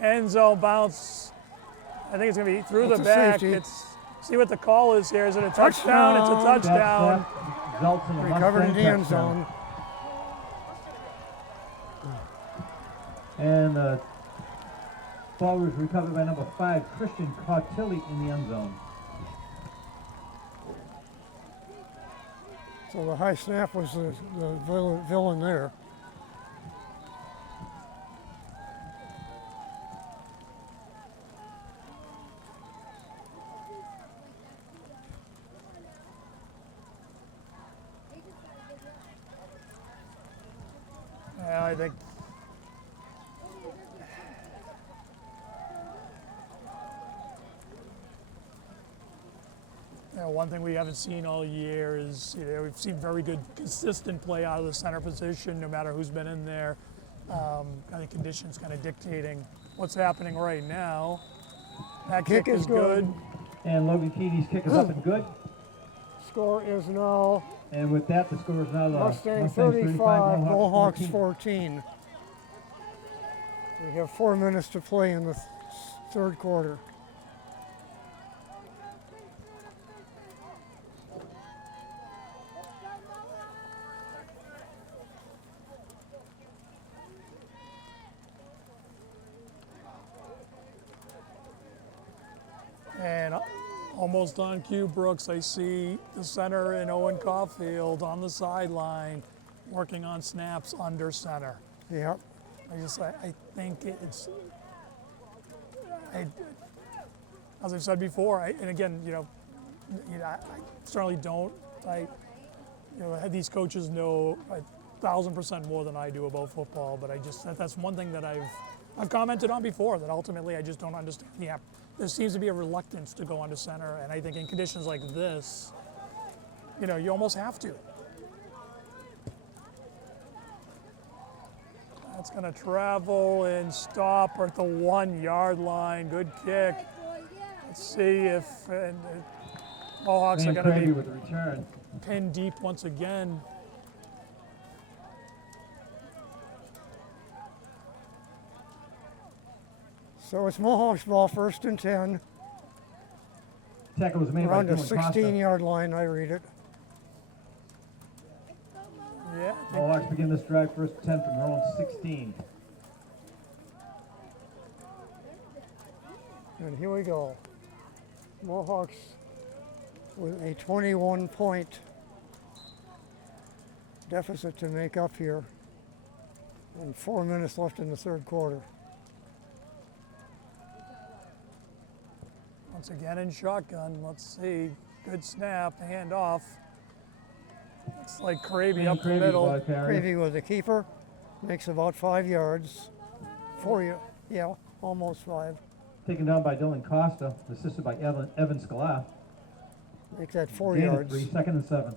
end zone bounce. I think it's going to be through That's the a back. safety. See what the call is here. Is it a touchdown? It's a Touchdown. touchdown. That snap results in a Recovered in Mustang the end touchdown. zone. And the ball was recovered by number 5, Christian Cartilli, in the end zone. So the high snap was the villain there. Yeah, I think. One thing we haven't seen all year is we've seen very good, consistent play out of the center position, no matter who's been in there. I think conditions kind of dictating what's happening right now. That kick is good. And Logan Keeney's kick is up and good. Score is now And with that, the score is now Mustang Mustangs 35, Mohawks 14. 14. We have 4 minutes to play in the third quarter. Almost on cue, Brooks. I see the center and Owen Caulfield on the sideline working on snaps under center. Yep. I think it's, as I've said before, and again, I certainly don't. These coaches know 1,000% more than I do about football, but that's one thing that I've commented on before, that ultimately I just don't understand. Yeah, there seems to be a reluctance to go under center, and I think in conditions like this, you almost have to. That's going to travel and stop at the 1 yard line. Good kick. Let's see if Mohawks are going to be with the return. pinned deep once again. So it's Mohawks ball, 1st and 10. Tackle was made by Around the Dylan Costa. 16-yard line, I read it. Yeah, Mohawks begin this drive, 1st and 10 from their own 16. And here we go. Mohawks with a 21-point deficit to make up here. And 4 minutes left in the 3rd quarter. once again in shotgun. Let's see. Good snap, handoff. Looks like Cravey up the middle. Cravey with the keeper. Makes about 5 yards. 4, yeah, almost 5. Taken down by Dylan Costa, assisted by Evan Scala. Makes that 4 Gain of yards. 3, 2nd and 7.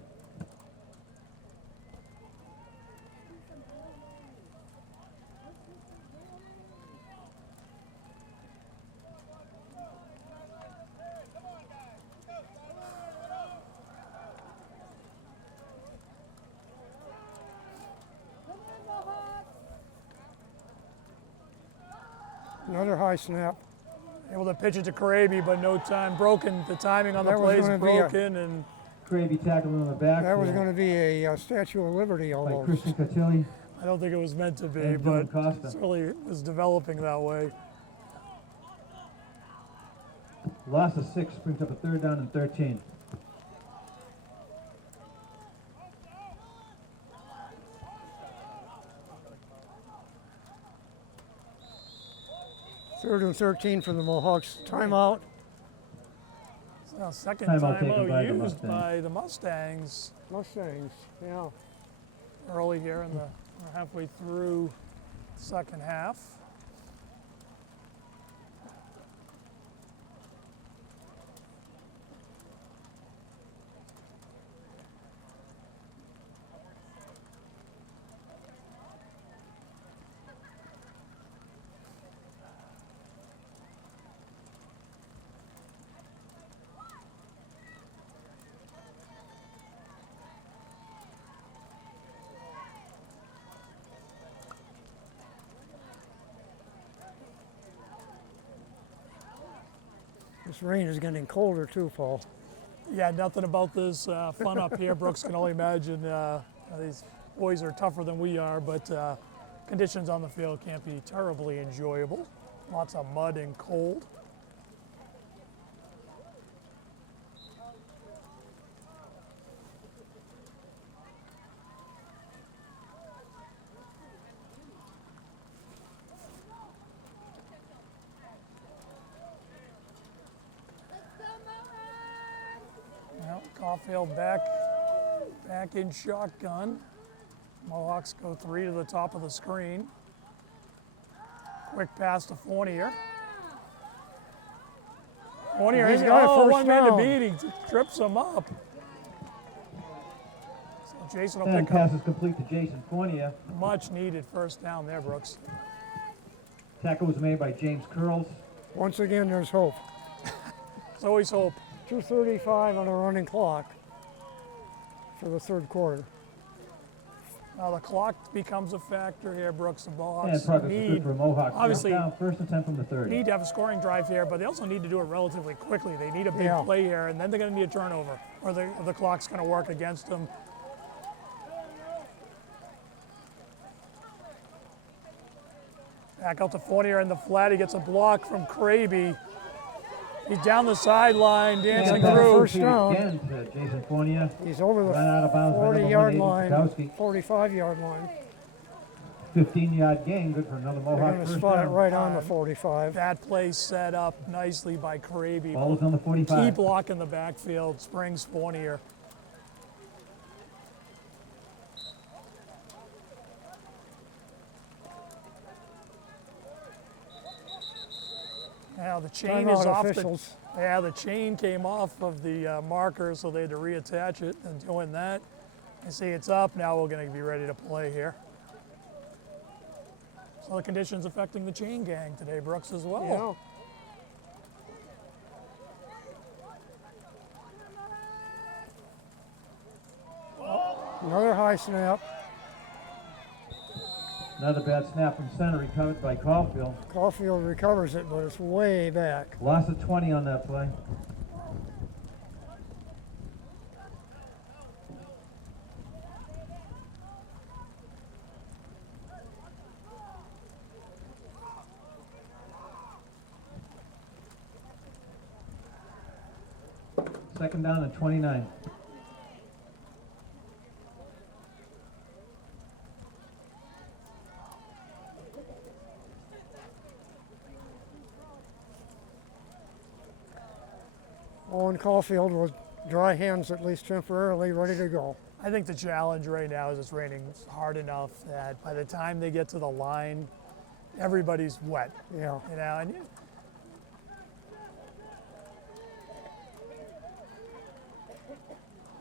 Another high snap. Able to pitch it to Cravey, but no time. Broken. The timing on the That was play is gonna be a- broken, and Cravey tackled in the back. That was going to be a Statue of Liberty by almost. Christian Cotilli. I don't think it was meant to be, And but Dylan Costa. certainly was developing that way. Loss of 6 brings up a 3rd down and 13. Third and 13 for the Mohawks. Timeout. So second Timeout taken timeout by the used Mustangs. by the Mustangs Mustangs. Yeah. early here in we're halfway through second half. This rain is getting colder too, Paul. Yeah, nothing about this fun up here. Brooks can only imagine these boys are tougher than we are, but conditions on the field can't be terribly enjoyable. Lots of mud and cold. Well, Caulfield back in shotgun. Mohawks go 3 to the top of the screen. Quick pass to Fournier. Fournier, He's got a first one man to down. beat. He trips him up. So Jason will And pick up pass is complete to Jason Fournier. much needed first down there, Brooks. Tackle was made by James Curls. Once again, there's hope. There's always hope. 2:35 on a running clock for the 3rd quarter. Now the clock becomes a factor here, Brooks. The And Mohawks progress is good need for Mohawks. obviously- Down, 1st and 10 from the 30. need to have a scoring drive here, but they also need to do it relatively quickly. They need a big Yeah. play here, and then they're going to need a turnover, or the clock's going to work against them. Back out to Fournier in the flat. He gets a block from Cravey. He's down the sideline, dancing And through. First down. Again to Jason Fournier. He's over the Run out of bounds by number 40-yard 180, line, Kukowski. 45-yard line. 15-yard gain, good for another They're Mohawk going to first spot it down. right on the 45. That play set up nicely by Kraby. Ball is on the 45. Key block in the backfield, Springs Fournier. Now the chain is Timeout off. officials. The chain came off of the marker, so they had to reattach it. And doing that, I see it's up. Now we're going to be ready to play here. So the conditions affecting the chain gang today, Brooks, as well. Yeah. Another high snap. Another bad snap from center, recovered by Caulfield. Caulfield recovers it, but it's way back. Loss of 20 on that play. Second down and 29. Owen Caulfield with dry hands, at least temporarily, ready to go. I think the challenge right now is it's raining hard enough that by the time they get to the line, everybody's wet. Yeah. You know,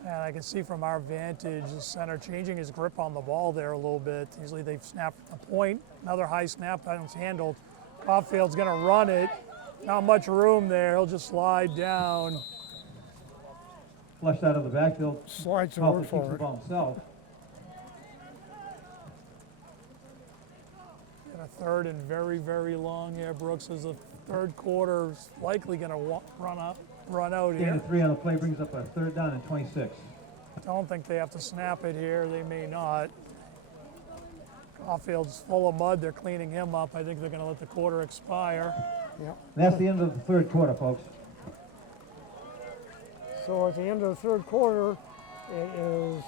and I can see from our vantage the center changing his grip on the ball there a little bit. Usually they've snapped a point, another high snap, that one's handled. Caulfield's going to run it. Not much room there. He'll just slide down. Flushed out of the backfield. Slides Caulfield over keeps the for it. ball himself. And a third and very, very long here, Brooks, as the third quarter is likely going to run out Gain here. of 3 on the play brings up a third down and 26. Don't think they have to snap it here. They may not. Caulfield's full of mud. They're cleaning him up. I think they're going to let the quarter expire. Yeah. That's the end of the third quarter, folks. So at the end of the third quarter, it is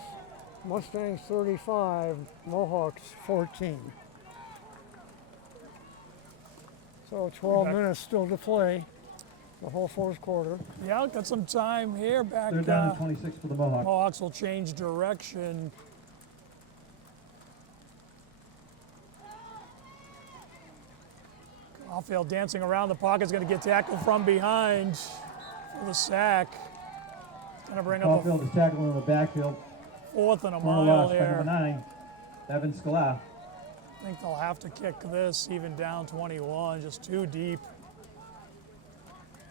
Mustangs 35, Mohawks 14. So 12 Okay. minutes still to play, the whole fourth quarter. Yeah, got some time here. Back. Third down and 26 for the Mohawks. Mohawks will change direction. Caulfield dancing around the pocket is going to get tackled from behind for the sack. Going to bring up Caulfield is tackling in the backfield. a fourth and a Corner mile loss by number here. 9, Evan Sklar. I think they'll have to kick this even down 21, just too deep.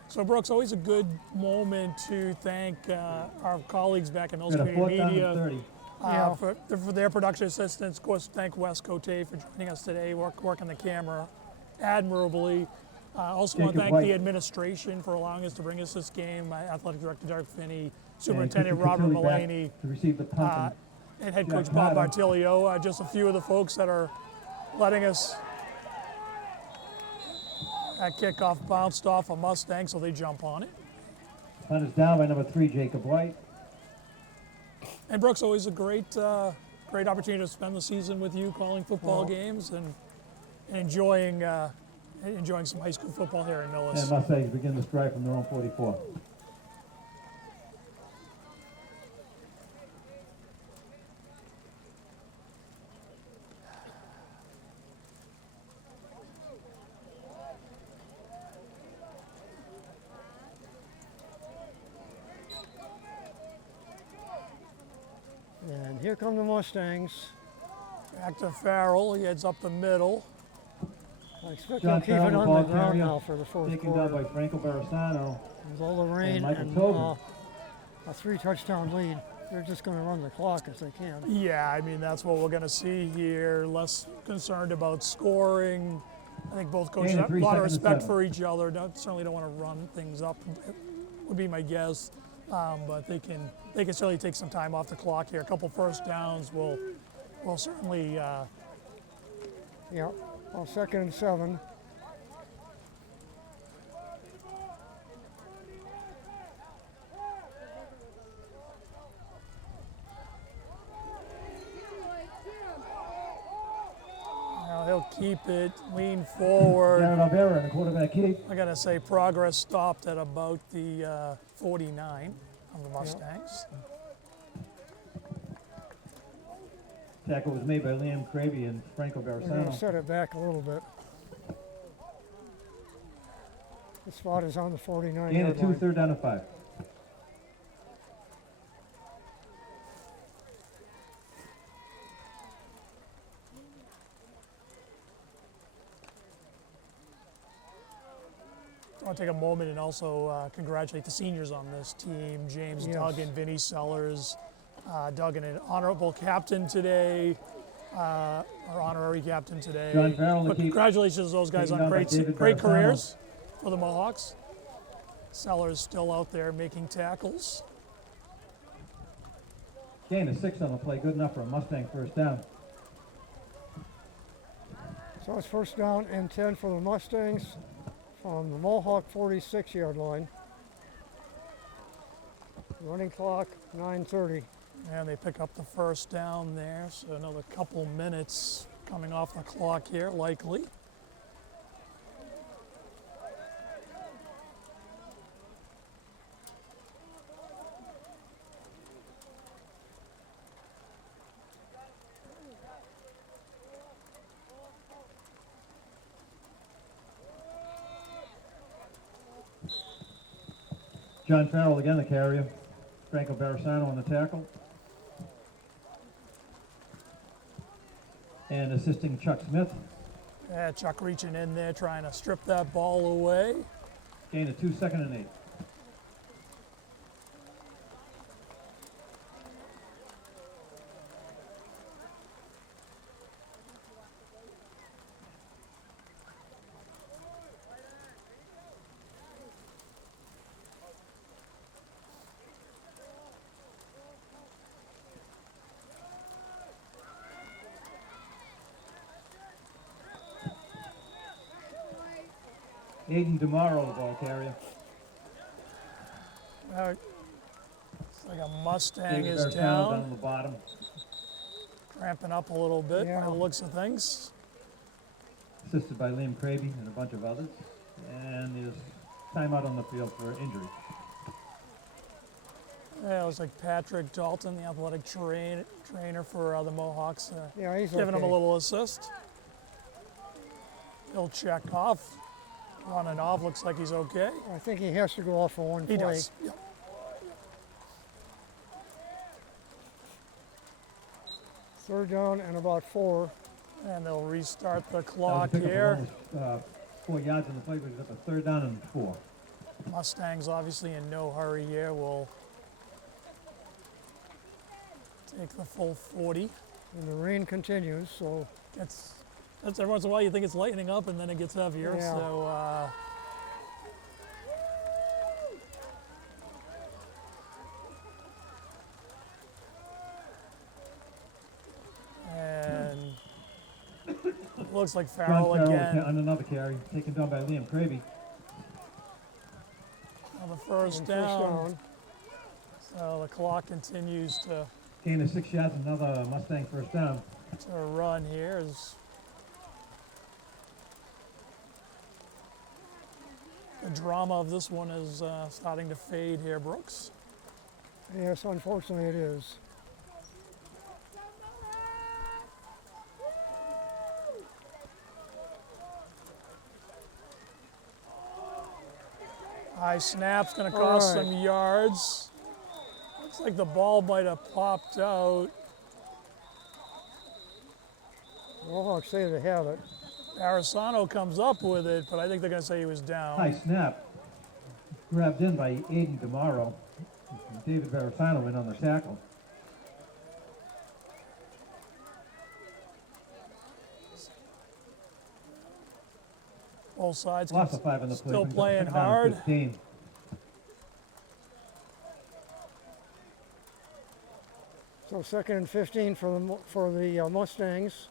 So Brooks, always a good moment to thank our colleagues back in Mills Got a Community fourth down and Media 30. Yeah. for their production assistance. Of course, thank Wes Cote for joining us today, working the camera admirably. Also want to Jacob thank White. the administration for allowing us to bring us this game. My athletic director, Derek Finney, And Superintendent Christian Robert Cotilli back Mullaney, to receive the punt. and head Jack coach Bob Potter. Bartilio. Just a few of the folks that are letting us. That kickoff bounced off a Mustang, so they jump on it. Punt is down by number 3, Jacob White. And Brooks, always a great opportunity to spend the season with you, calling football Well. games and enjoying some high school football here in Millis. And Mustangs begin this drive from their own 44. And here come the Mustangs. Back to Farrell, he heads up the middle. I expect John they'll keep it Farrell, on ball the ground carrier, now for the fourth taken down quarter. by Franco Barasano. With all the rain Michael and Tobin. a 3-touchdown lead, they're just going to run the clock as they can. Yeah, I mean, that's what we're going to see here. Less concerned about scoring. I think both coaches Gain of have a 3 lot of seconds and respect 7. for each other. Certainly don't want to run things up, would be my guess. But they can certainly take some time off the clock here. A couple first downs will certainly Yeah, well, 2nd and 7. They'll keep it, lean forward. Jared Alvera in the quarterback keep. I gotta say, progress stopped at about the 49 of the Mustangs. Tackle was made by Liam Cravey and Franco They're going to Barisano. set it back a little bit. The spot is on the 49 Gain yard of 2, line. 3rd down and 5. I want to take a moment and also congratulate the seniors on this team. James Yes. Duggan, Vinny Sellers. Duggan, an honorable captain today, or honorary captain today. John Farrell in the But keep. congratulations to those guys Taken on down by David great Barisano. careers for the Mohawks. Sellers still out there making tackles. Gain of 6 on the play. Good enough for a Mustang 1st down. So it's 1st down and 10 for the Mustangs from the Mohawk 46 yard line. Running clock 9:30. And they pick up the 1st down there, so another couple minutes coming off the clock here, likely. John Farrell again, the carrier. Franco Barisano on the tackle. And assisting Chuck Smith. Yeah, Chuck reaching in there, trying to strip that ball away. Gain of 2, 2nd and 8. Aiden DeMauro, the ball carrier. It's like a Mustang David is Barisano down, down on the bottom. cramping up a little bit by Yeah. the looks of things. Assisted by Liam Cravey and a bunch of others. And there's timeout on the field for injury. Yeah, it looks like Patrick Dalton, the athletic trainer for the Mohawks, Yeah, he's giving him a okay. little assist. He'll check off. Running off, looks like he's okay. I think he has to go off for one He play. does. Yep. 3rd down and about 4. And they'll restart the That was a clock pickup of here. almost, 4 yards on the play, but he's up a 3rd down and 4. Mustangs obviously in no hurry here. Will take the full 40. And the rain continues, so That's every once in a while you think it's lightening up and then it gets heavier. Yeah. So and looks like John Farrell Farrell again on another carry, taken down by Liam Cravey. on the first and down. So the clock continues to Gain of 6 yards, another Mustang 1st down. run here. As the drama of this one is starting to fade here, Brooks. Yes, unfortunately it is. High snap's going to All cost right. some yards. Looks like the ball might have popped out. Mohawks say they have it. Barisano comes up with it, but I think they're going to say he was down. High snap, grabbed in by Aiden DeMauro. David Barisano in on the tackle. Both sides Loss of 5 on the play. still brings up playing 2nd down and hard. 15. So 2nd and 15 for the Mustangs.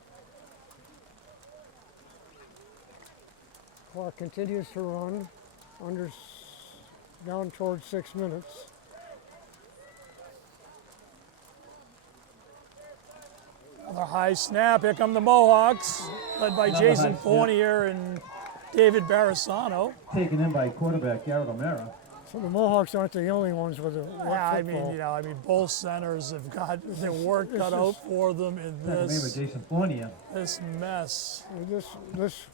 Clock continues to run. Down towards 6 minutes. Another high snap. Here come the Mohawks, led by Another Jason high snap. Fournier and David Barisano. Taken in by quarterback Garrett O'Mara. So the Mohawks aren't the only ones with a Yeah, I football. mean, both centers have got their work cut out for them in Taken made by this Jason Fournier. mess. This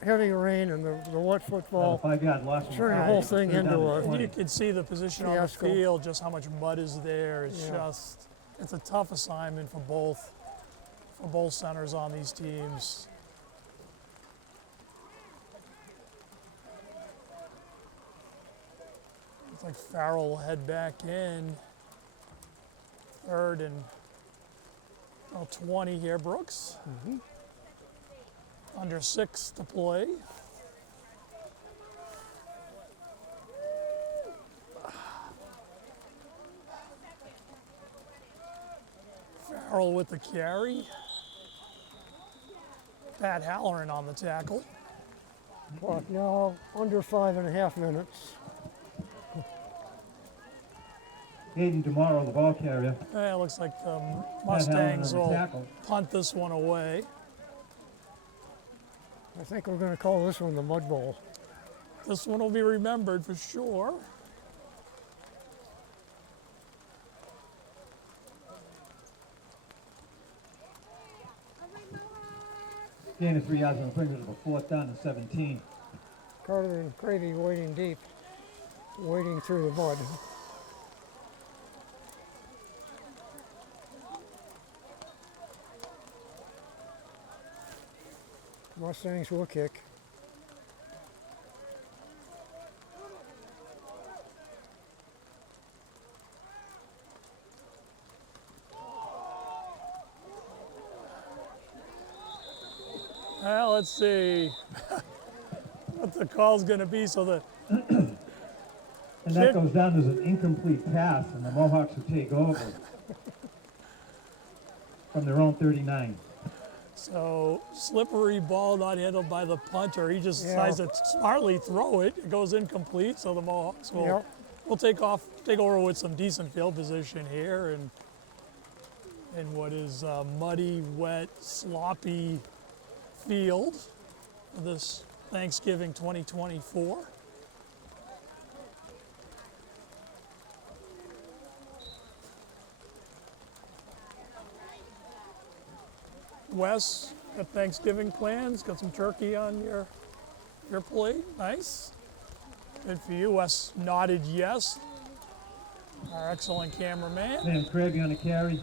heavy rain and the wet football. 5-yard loss. Turn the whole thing into a- You can see the position on the Fiasco. field, just how much mud is there. It's Yeah. it's a tough assignment for both centers on these teams. Looks like Farrell will head back in. 3rd and 20 here, Brooks. Under 6 to play. Farrell with the carry. Pat Halloran on the tackle. Clock now under 5.5 minutes. Hayden tomorrow, the ball carrier. It looks like the Pat Mustangs Halloran on will the tackle. punt this one away. I think we're going to call this one the Mud Bowl. This one will be remembered for sure. Gain of 3 yards on the brings it to a 4th down and 17. Carter and Cravey wading deep, wading through the mud. Mustangs will kick. Well, let's see what the call's going to be. So the And that Kid- goes down as an incomplete pass, and the Mohawks will take over from their own 39. So slippery ball not handled by the punter. He just Yeah. decides to smartly throw it. It goes incomplete. So the Mohawks will Yep. take over with some decent field position here, and in what is a muddy, wet, sloppy field for this Thanksgiving 2024. Wes, got Thanksgiving plans? Got some turkey on your plate? Nice. Good for you. Wes nodded yes. Our excellent cameraman. Sam Cravey on the carry.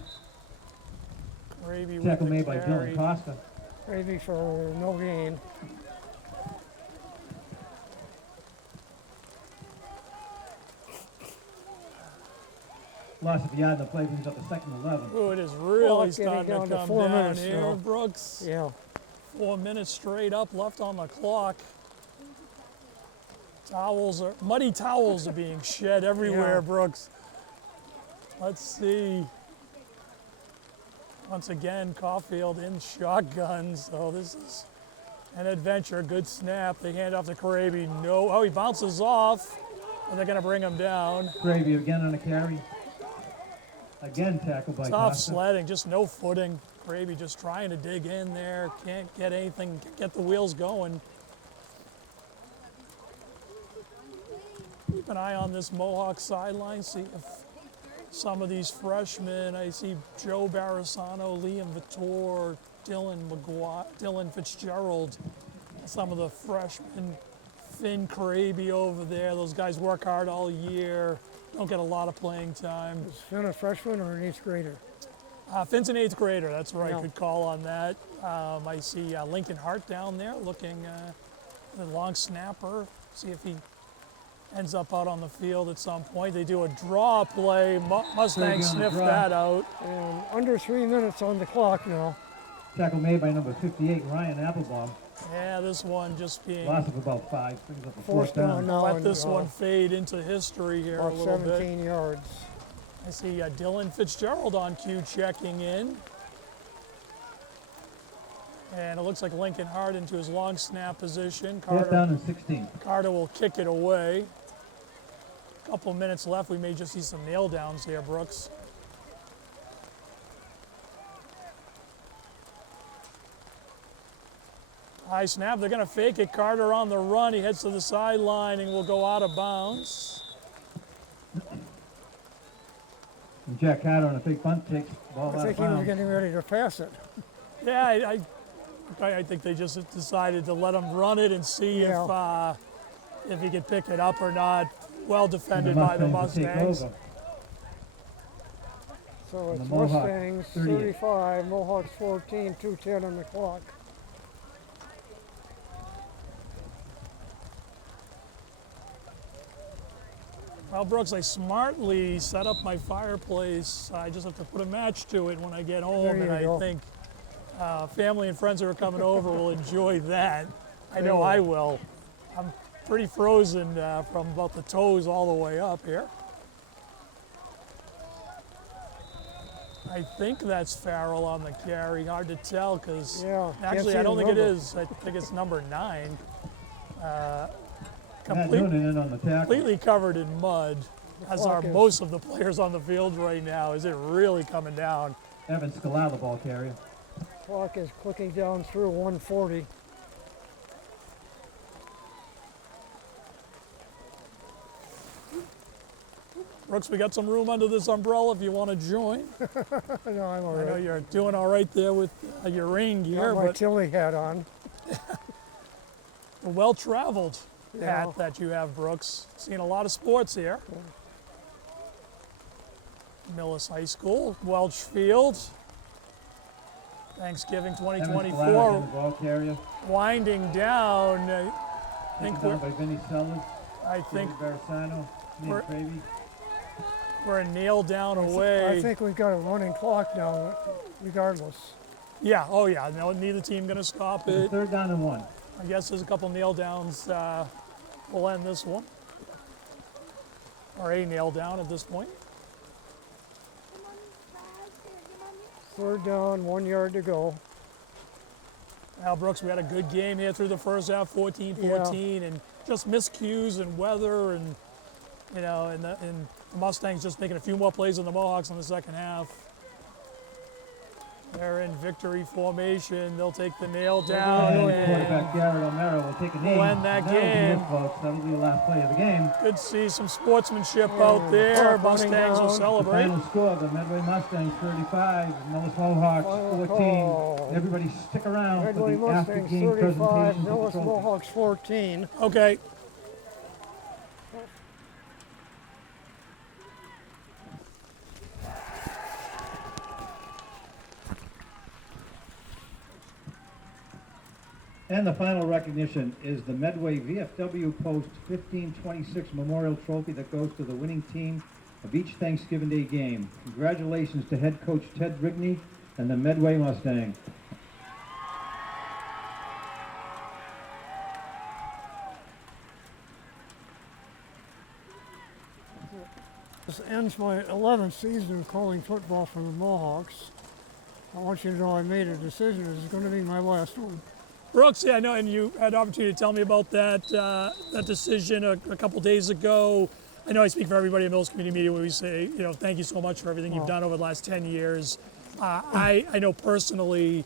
Gravy with Tackle the made by carry. Dylan Costa. Cravey for no gain. Loss of a yard in the play brings up the 2nd and 11. Ooh, it is really Clock getting starting down to to come 4 down minutes here, now. Brooks. Yeah. 4 minutes straight up left on the clock. Muddy towels are being shed everywhere, Yeah. Brooks. Let's see. Once again, Caulfield in shotgun, so this is an adventure. Good snap. They hand off to Carabi. No, oh, he bounces off. And they're going to bring him down. Cravey again on the carry. Again tackled by Tough Costa. sledding, just no footing. Craby just trying to dig in there. Can't get anything, get the wheels going. Keep an eye on this Mohawk sideline, see if some of these freshmen, I see Joe Barisano, Liam Vittor, Dylan Fitzgerald, some of the freshmen, Finn Craby over there. Those guys work hard all year, don't get a lot of playing time. Is Finn a freshman or an 8th grader? Finn's an 8th grader, that's right, Yeah. good call on that. I see Lincoln Hart down there looking the long snapper, see if he ends up out on the field at some point. They do a draw play, Mustangs Crazy on the sniff draw. that out. And under 3 minutes on the clock now. Tackle made by number 58, Ryan Applebaum. Yeah, this one just being, Loss of about 5. Brings up a 4th Fourth down down. now. let and, this one fade into history here a about little bit. 17 yards. I see Dylan Fitzgerald on cue checking in. And it looks like Lincoln Hart into his long snap position. 4th down and 16. Carter will kick it away. Couple minutes left. We may just see some nail downs here, Brooks. High snap, they're going to fake it. Carter on the run. He heads to the sideline and will go out of bounds. And Jack Carter on a fake punt takes the ball I out think of he was bounds. getting ready to pass it. Yeah, I think they just decided to let him run it and see if he could pick it up or not. Well defended by the Mustangs to take Mustangs. over. So it's the Mohawks, Mustangs 38. 35, Mohawks 14, 2:10 on the clock. Well, Brooks, I smartly set up my fireplace. I just have to put a match to it when I get home, There you and I go. think family and friends who are coming over will enjoy that. I They know will. I will. I'm pretty frozen from about the toes all the way up here. I think that's Farrell on the carry. Hard to tell because Yeah, can't actually see I don't the think it number. is. I think it's number 9. Matt Noonan in on the tackle. Completely covered in mud, as are clock is- most of the players on the field right now. Is it really coming down? Evan Scalala, the ball carrier. Clock is clicking down through 140. Brooks, we got some room under this umbrella if you want to join. No, I'm all I know right. you're doing all right there with your rain gear, Got my but Tilly hat on. a well-traveled Yeah. hat that you have, Brooks. Seen a lot of sports here. Millis High School, Welch Field. Thanksgiving Evan Scalala, again, 2024 the ball carrier. winding down. I Taken think down by Vinny Sellers. I think David Barisano. we're- Nate Cravey. we're a nail down I away. think we've got a running clock now, regardless. Yeah, oh yeah, no, neither team gonna stop It's it. third down and 1. I guess there's a couple nail downs. We'll end this one. Or a nail down at this point. Come on, guys. Come on. Third down, 1 yard to go. Al Brooks, we had a good game here through the first half, 14-14, and just miscues and weather, and and the Mustangs just making a few more plays than the Mohawks in the second half. They're in victory formation. They'll take the nail down. And And quarterback Garrett O'Mara will take a knee. We'll end that And that'll be game. it, folks. That'll be the last play of the game. good to see some sportsmanship out there. clock running Mustangs will down. The celebrate. final score, the Medway Mustangs 35, Millis Mohawks Final 14. call. Everybody stick around Medway for the Mustangs after-game 35, presentation of the Millis trophy. Mohawks 14. Okay. And the final recognition is the Medway VFW Post 1526 Memorial Trophy that goes to the winning team of each Thanksgiving Day game. Congratulations to head coach Ted Rigney and the Medway Mustangs. This ends my 11th season of calling football for the Mohawks. I want you to know I made a decision. This is going to be my last one. Brooks, yeah, I know, and you had the opportunity to tell me about that that decision a couple days ago. I know I speak for everybody at Mills Community Media when we say, thank you so much for everything you've done over the last 10 years. I know personally,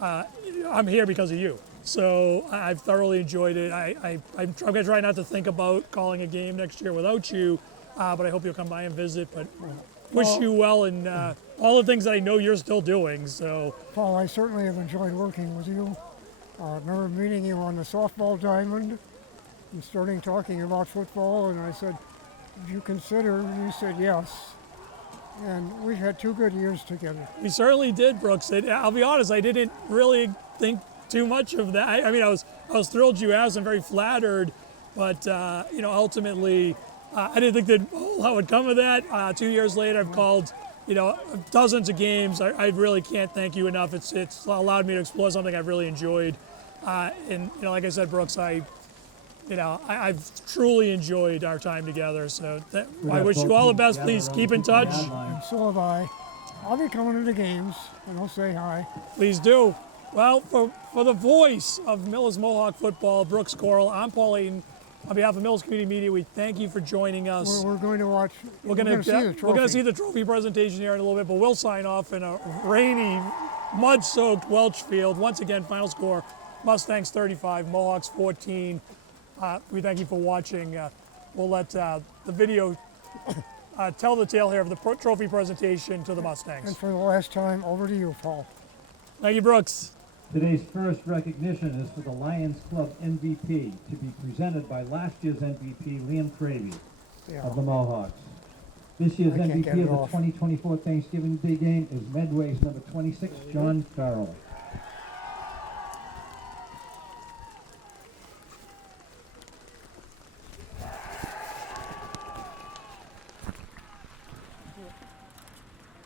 I'm here because of you. So I've thoroughly enjoyed it. I'm going to try not to think about calling a game next year without you, but I hope you'll come by and visit. But wish you well in all the things that I know you're still doing. So Paul, I certainly have enjoyed working with you. I remember meeting you on the softball diamond and starting talking about football, and I said, "Did you consider?" And you said yes. And we've had 2 good years together. we certainly did, Brooks. I'll be honest, I didn't really think too much of that. I mean, I was thrilled you asked and very flattered, but ultimately, I didn't think that how would come of that. 2 years later, I've called, dozens of games. I really can't thank you enough. It's allowed me to explore something I've really enjoyed. And like I said, Brooks, I've truly enjoyed our time together. So I wish you all the best. Please keep in touch. And so have I. I'll be coming to the games, and I'll say hi. Please do. Well, for the voice of Millis Mohawk football, Brooks Coral, I'm Paul Ayton. On behalf of Millis Community Media, we thank you for joining us. We're going to watch. We're going to see the we're trophy. going to see the trophy presentation here in a little bit, but we'll sign off in a rainy, mud-soaked Welch Field. Once again, final score Mustangs 35, Mohawks 14. We thank you for watching. We'll let the video tell the tale here of the trophy presentation to the Mustangs. And for the last time, over to you, Paul. Thank you, Brooks. Today's first recognition is for the Lions Club MVP, to be presented by last year's MVP, Liam Cravey of the Mohawks. This year's I can't get MVP it of the off. 2024 Thanksgiving Day game is Medway's number 26, John Farrell.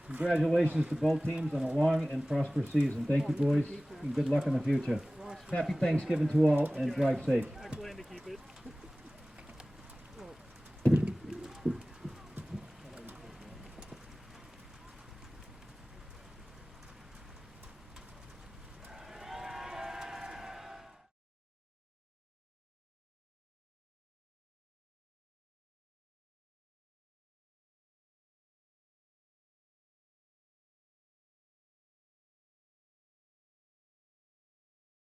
Congratulations to both teams on a long and prosperous season. Thank you, boys, and good luck in the future. Happy Thanksgiving to all, and drive safe. I plan to keep it.